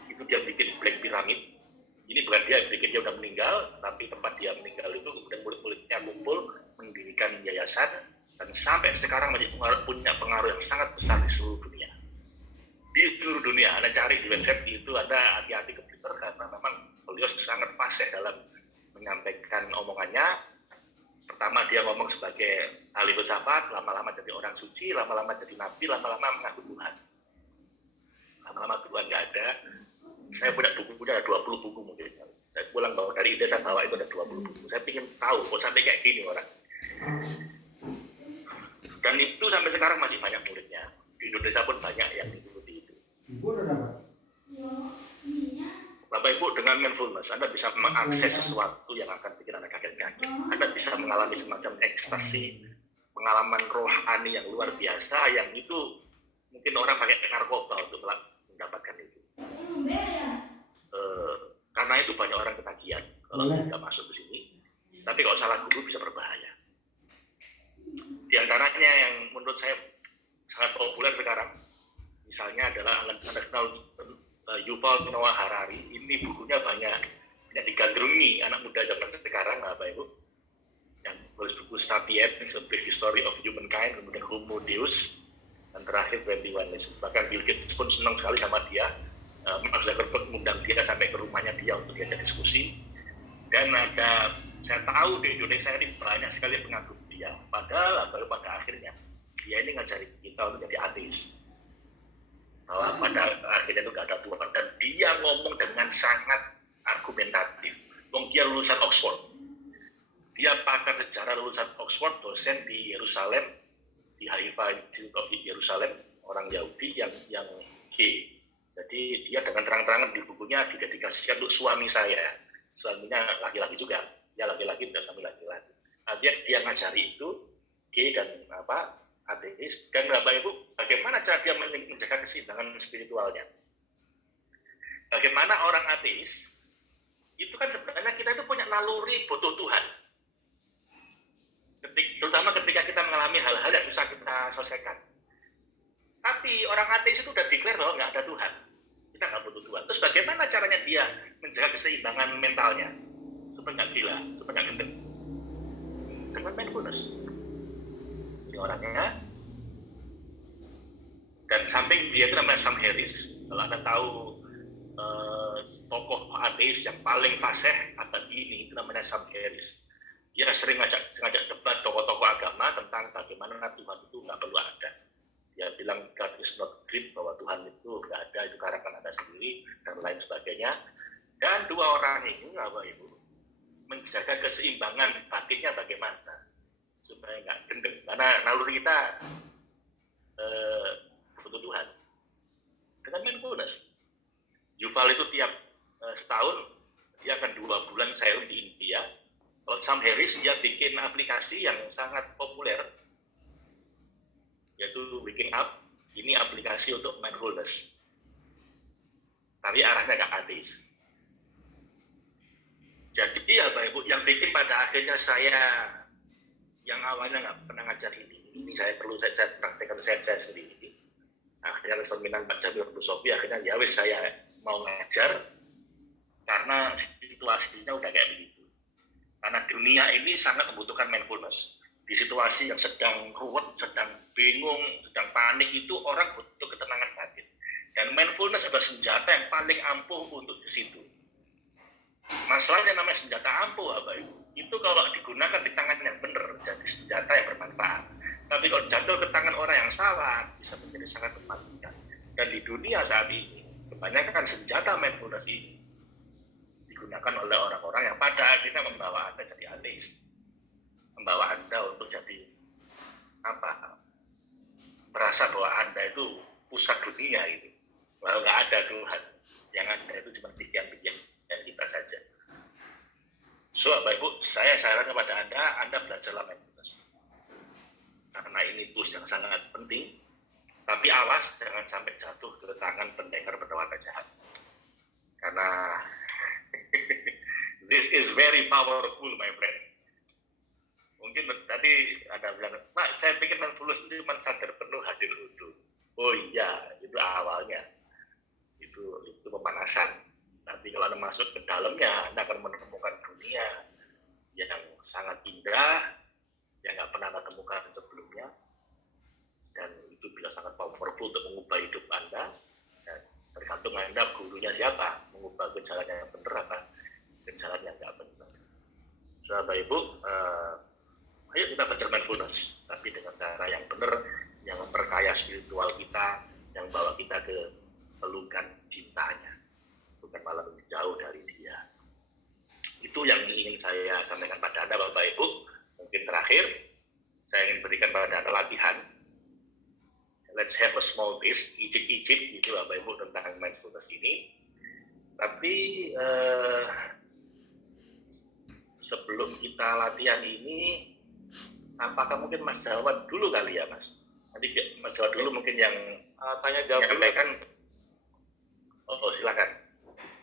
Itu dia bikin Black Pyramid. Ini bukan dia yang bikin, dia udah meninggal, tapi tempat dia meninggal itu kemudian murid-muridnya kumpul mendirikan yayasan dan sampai sekarang masih punya pengaruh yang sangat besar di seluruh dunia. Di seluruh dunia, Anda cari di website itu, Anda hati-hati ke Twitter karena memang beliau sangat fasih dalam menyampaikan omongannya. Pertama dia ngomong sebagai ahli filsafat, lama-lama jadi orang suci, lama-lama jadi nabi, lama-lama mengaku Tuhan. Lama-lama Tuhan nggak ada. Saya punya bukunya ada 20 buku mungkin. Saya pulang bawa dari India, saya bawa itu ada 20 buku. Saya ingin tahu kok sampai kayak gini orang. Dan itu sampai sekarang masih banyak muridnya. Di Indonesia pun banyak yang mengikuti itu. Bapak Ibu, dengan mindfulness Anda bisa mengakses sesuatu yang akan bikin Anda kaget-kaget. Anda bisa mengalami semacam ekstasi, pengalaman rohani yang luar biasa, yang itu mungkin orang pakai narkoba untuk mendapatkan itu. Karena kalau tidak masuk ke sini. Tapi kalau salah guru bisa berbahaya. Di antaranya yang menurut saya sangat populer sekarang, misalnya adalah Anda kenal Yuval Noah Harari. Ini bukunya banyak digandrungi anak muda zaman sekarang, Bapak Ibu. Yang tulis buku Sapiens, A Brief History of Humankind, kemudian Homo Deus, dan terakhir 21 Lessons. Bahkan Bill Gates pun senang sekali sama dia. Mark Zuckerberg mengundang dia sampai ke rumahnya dia untuk diajak diskusi. Dan saya tahu di Indonesia ini banyak sekali pengagum dia. Padahal pada akhirnya dia ini ngajari kita untuk jadi ateis. Bahwa pada akhirnya itu nggak ada Tuhan. Dan dia ngomong dengan sangat argumentatif. Dia lulusan Oxford. Dia pakar sejarah lulusan Oxford, dosen di Yerusalem, di Haifa Institute of Yerusalem, orang Yahudi yang gay. Jadi dia dengan terang-terangan di bukunya didedikasikan untuk suami saya. Suaminya laki-laki juga, dia laki-laki dan kami laki-laki. Nah, dia ngajari itu gay dan ateis. Dan Bapak Ibu, bagaimana cara dia menjaga keseimbangan spiritualnya? Bagaimana orang ateis itu kan sebenarnya kita itu punya naluri butuh Tuhan. Terutama ketika kita mengalami hal-hal yang susah kita selesaikan. Tapi orang ateis itu udah declare bahwa nggak ada Tuhan. Kita nggak butuh Tuhan. Terus bagaimana caranya dia menjaga keseimbangan mentalnya supaya nggak gila, supaya nggak gendeng? Dengan mindfulness. Ini orangnya. Dan samping dia itu namanya Sam Harris. Kalau Anda tahu tokoh ateis yang paling fasih abad ini itu namanya Sam Harris. Dia sering ngajak debat tokoh-tokoh agama tentang bagaimana Tuhan itu nggak perlu ada. Dia bilang God is not great, bahwa Tuhan itu nggak ada, itu karangan Anda sendiri, dan lain sebagainya. Dan dua orang ini, Bapak Ibu, menjaga keseimbangan batinnya bagaimana supaya nggak gendeng. Karena naluri kita butuh Tuhan. Dengan mindfulness. Yuval itu tiap setahun, dia akan 2 bulan sailing di India. Kalau Sam Harris, dia bikin aplikasi yang sangat populer, yaitu Waking Up. Ini aplikasi untuk mindfulness. Tapi arahnya nggak ateis. Jadi Bapak Ibu, yang bikin pada akhirnya saya, yang awalnya nggak pernah ngajar ini saya praktekkan saya sendiri. Akhirnya seminar Pak Jamil Sofi, akhirnya ya wis saya mau ngajar, karena situasinya udah kayak begitu. Karena dunia ini sangat membutuhkan mindfulness. Di situasi yang sedang ruwet, sedang bingung, sedang panik itu orang butuh ketenangan batin. Dan mindfulness adalah senjata yang paling ampuh untuk di situ. Masalahnya namanya senjata ampuh, Bapak Ibu. Itu kalau digunakan di tangan yang benar, jadi senjata yang bermanfaat. Tapi kalau jatuh ke tangan orang yang salah, bisa menjadi sangat mematikan. Dan di dunia saat ini, kebanyakan senjata mindfulness ini digunakan oleh orang-orang yang pada akhirnya membawa Anda jadi ateis, membawa Anda untuk jadi merasa bahwa Anda itu pusat dunia gitu, bahwa nggak ada Tuhan, yang ada itu cuma pikiran-pikiran kita saja. So Bapak Ibu, saya sarankan kepada Anda belajarlah mindfulness, karena ini tools yang sangat penting. Tapi awas jangan sampai jatuh ke tangan pendekar bernuansa jahat, karena this is very powerful, my friend. Mungkin tadi ada bilang, Pak, saya pikir mindfulness itu cuma sadar penuh hadir utuh. Oh iya, itu awalnya. Itu pemanasan. Nanti kalau Anda masuk ke dalamnya, Anda akan menemukan dunia yang sangat indah, yang nggak pernah Anda temukan sebelumnya. Dan itu bisa sangat powerful untuk mengubah hidup Anda. Dan tergantung Anda gurunya siapa, mengubah ke jalan yang benar apa ke jalan yang nggak benar. Bapak Ibu, ayo kita belajar mindfulness, tapi dengan cara yang benar, yang memperkaya spiritual kita, yang bawa kita ke pelukan cintanya, bukan malah lebih jauh dari dia. Itu yang ingin saya sampaikan pada Anda, Bapak Ibu. Mungkin terakhir, saya ingin berikan pada Anda latihan. Let's have a small taste, icip-icip gitu Bapak Ibu tentang mindfulness ini. Tapi sebelum kita latihan ini, apakah mungkin Mas jawab dulu kali ya Mas? Nanti Mas jawab dulu mungkin yang tanya jawab dulu kan. Oh silakan.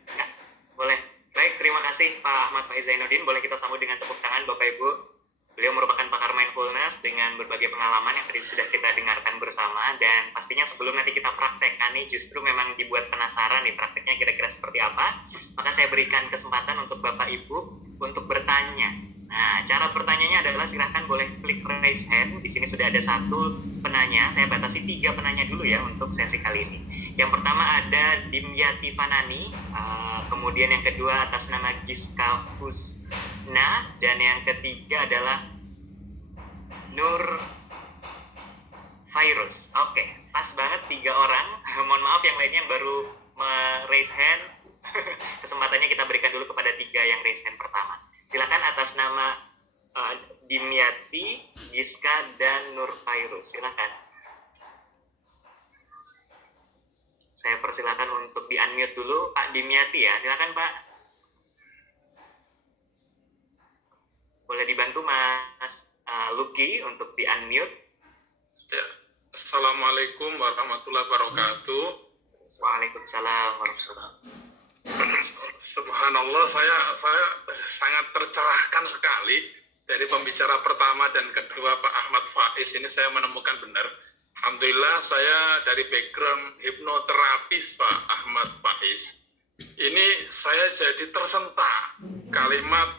Ya, boleh. Baik, terima terima kasih Pak Ahmad Faiz Zainuddin. Boleh kita sambut dengan tepuk tangan Bapak Ibu. Beliau merupakan pakar mindfulness dengan berbagai pengalaman yang tadi sudah kita dengarkan bersama, dan pastinya sebelum nanti kita praktekkan nih, justru memang dibuat penasaran nih prakteknya kira-kira seperti apa. Maka saya berikan kesempatan untuk Bapak Ibu untuk bertanya. Nah, cara bertanyanya adalah silahkan boleh klik raise hand. Di sini sudah ada satu penanya. Saya batasi 3 penanya dulu ya untuk sesi kali ini. Yang pertama ada Dimyati Fanani, kemudian yang kedua atas nama Giska Husna, dan yang ketiga adalah Nur Virus. Oke, pas banget 3 orang. Mohon maaf yang lainnya yang baru raise hand. Kesempatannya kita berikan dulu kepada 3 yang raise hand pertama. Silakan atas nama Dimyati, Giska, dan Nur Virus. Silakan. Saya persilakan untuk di-unmute dulu Pak Dimyati ya. Silakan Pak. Boleh dibantu Mas Lucky untuk di-unmute. Ya. Assalamualaikum warahmatullahi wabarakatuh. Waalaikumsalam warahmatullahi wabarakatuh. Subhanallah, saya sangat tercerahkan sekali dari pembicara pertama dan kedua Pak Ahmad Faiz ini. Saya menemukan benar, alhamdulillah, saya dari background hipnoterapis Pak Ahmad Faiz. Ini saya jadi tersentak kalimat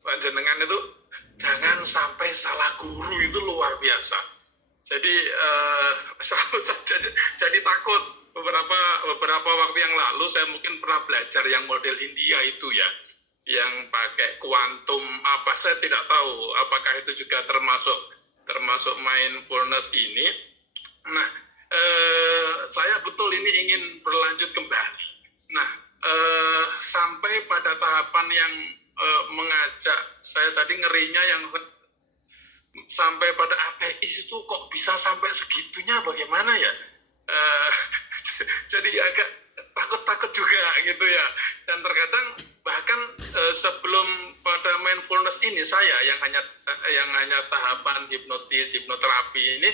panjenengan itu jangan sampai salah guru, itu luar biasa. Jadi jadi takut. Beberapa waktu yang lalu saya mungkin pernah belajar yang model India itu ya, yang pakai kuantum apa, saya tidak tahu apakah itu juga termasuk mindfulness ini. Nah, saya betul ini ingin berlanjut kembali. Nah, sampai pada tahapan yang mengajak saya tadi, ngerinya yang sampai pada ateis itu kok bisa sampai segitunya, bagaimana ya? Jadi agak takut juga gitu ya. Dan terkadang bahkan sebelum pada mindfulness ini, saya yang hanya tahapan hipnoterapi ini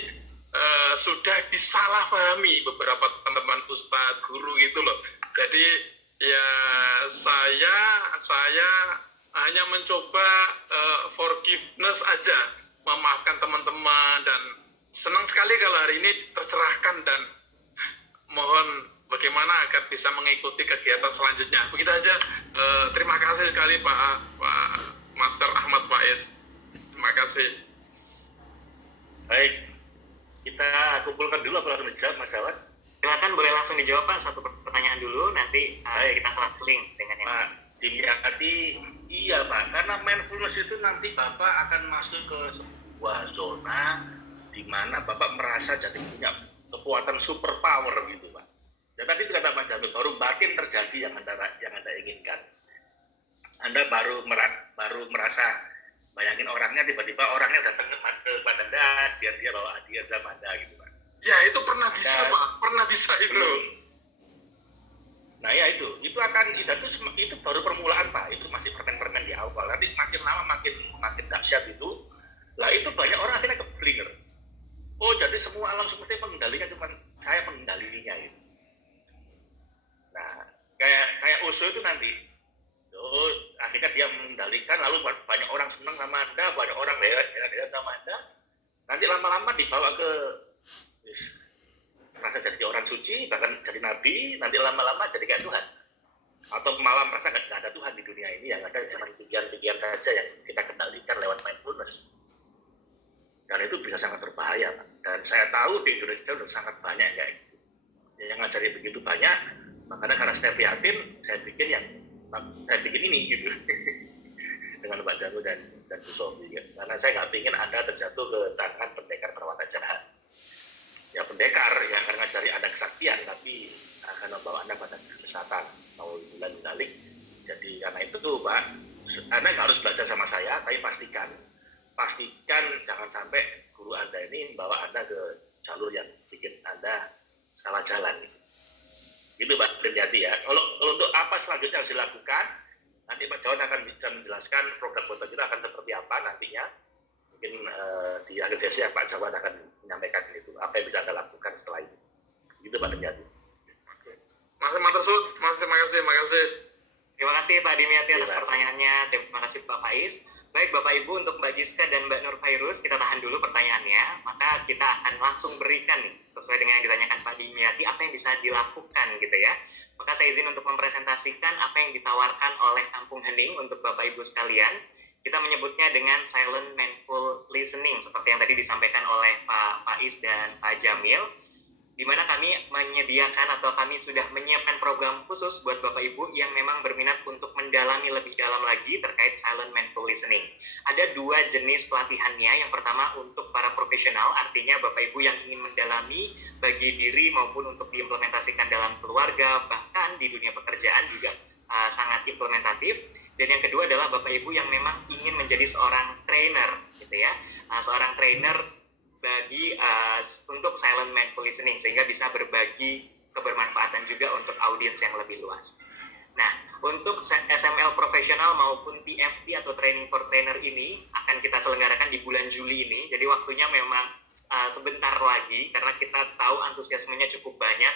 sudah disalahpahami beberapa teman-teman ustadz, guru gitu loh. Jadi ya saya hanya mencoba forgiveness aja, memaafkan teman-teman, dan senang sekali kalau hari ini tercerahkan, dan mohon bagaimana agar bisa mengikuti kegiatan selanjutnya. Begitu aja. Terima kasih sekali Pak Master Ahmad Faiz. Terima kasih. Baik, kita kumpulkan dulu apa langsung dijawab Mas Jawad? Silakan, boleh langsung dijawab Pak, satu pertanyaan dulu, nanti kita selang-seling dengan yang Pak Dimyati, iya Pak, karena mindfulness itu nanti Bapak akan masuk ke sebuah zona di mana Bapak merasa jadi punya kekuatan super power gitu Pak. Dan tadi kata Pak Jamil, baru makin terjadi yang anda inginkan. Anda baru merasa, bayangin orangnya, tiba-tiba orangnya datang kepada Anda, dia bawa hadiah sama Anda gitu Pak. Ya itu pernah bisa Pak, pernah bisa itu. Nah ya itu baru permulaan Pak, itu masih permen-permen di awal. Nanti makin lama makin dahsyat itu. Lah itu banyak orang akhirnya keblinger. Oh jadi semua alam seperti mengendalikan, cuma saya mengendalinya itu. Nah kayak Osho itu nanti, akhirnya dia mengendalikan, lalu banyak orang senang sama Anda, banyak orang heran sama Anda. Nanti lama-lama dibawa ke merasa jadi orang suci, bahkan jadi nabi, nanti lama-lama jadi kayak Tuhan. Atau malah merasa nggak ada Tuhan di dunia ini, yang ada cuma pikiran-pikiran saja yang kita kendalikan lewat mindfulness. Dan itu bisa sangat berbahaya, Pak. Dan saya tahu di Indonesia sudah sangat banyak kayak gitu. Yang ngajari begitu banyak, makanya karena saya prihatin, saya bikin ini gitu. Dengan Pak Janu dan Bu Sofi. Karena saya nggak ingin Anda terjatuh ke tangan pendekar berwatak jahat. Ya pendekar yang akan ngajari Anda kesaktian, tapi akan membawa Anda pada kesesatan, mau bulan balik. Jadi karena itu tuh Pak, Anda harus belajar sama saya, tapi pastikan jangan sampai guru Anda ini membawa Anda ke jalur yang bikin Anda salah jalan. Gitu Pak Dimyati ya. Kalau untuk apa selanjutnya harus dilakukan, nanti Pak Jawad akan bisa menjelaskan program foto kita akan seperti apa nantinya. Mungkin di akhir sesi Pak Jawad akan menyampaikan itu, apa yang bisa Anda lakukan setelah itu. Gitu Pak Dimyati. Mas Terima kasih. Terima kasih Pak Dimyati atas Terima. pertanyaannya. Terima kasih Pak Faiz. Baik Bapak Ibu, untuk Mbak Giska dan Mbak Nur Fairuz, kita tahan dulu pertanyaannya. Maka kita akan langsung berikan nih, sesuai dengan yang ditanyakan Pak Dimyati, apa yang bisa dilakukan gitu ya. Maka saya izin untuk mempresentasikan apa yang ditawarkan oleh Kampung Hening untuk Bapak Ibu sekalian. Kita menyebutnya dengan silent mindful listening, seperti yang tadi disampaikan oleh Pak Faiz dan Pak Jamil, di mana kami menyediakan atau kami sudah menyiapkan program khusus buat Bapak Ibu yang memang berminat untuk mendalami lebih dalam lagi terkait silent mindful listening. Ada 2 jenis pelatihannya. Yang pertama untuk para profesional, artinya Bapak Ibu yang ingin mendalami bagi diri maupun untuk diimplementasikan dalam keluarga, bahkan di dunia pekerjaan juga sangat implementatif. Dan yang kedua adalah Bapak Ibu yang memang ingin menjadi seorang trainer, gitu ya, seorang trainer bagi untuk silent mindful listening, sehingga bisa berbagi kebermanfaatan juga untuk audiens yang lebih luas. Nah, untuk SML profesional maupun TFT atau training for trainer ini akan kita selenggarakan di bulan Juli ini. Jadi waktunya memang sebentar lagi karena kita tahu antusiasmenya cukup banyak.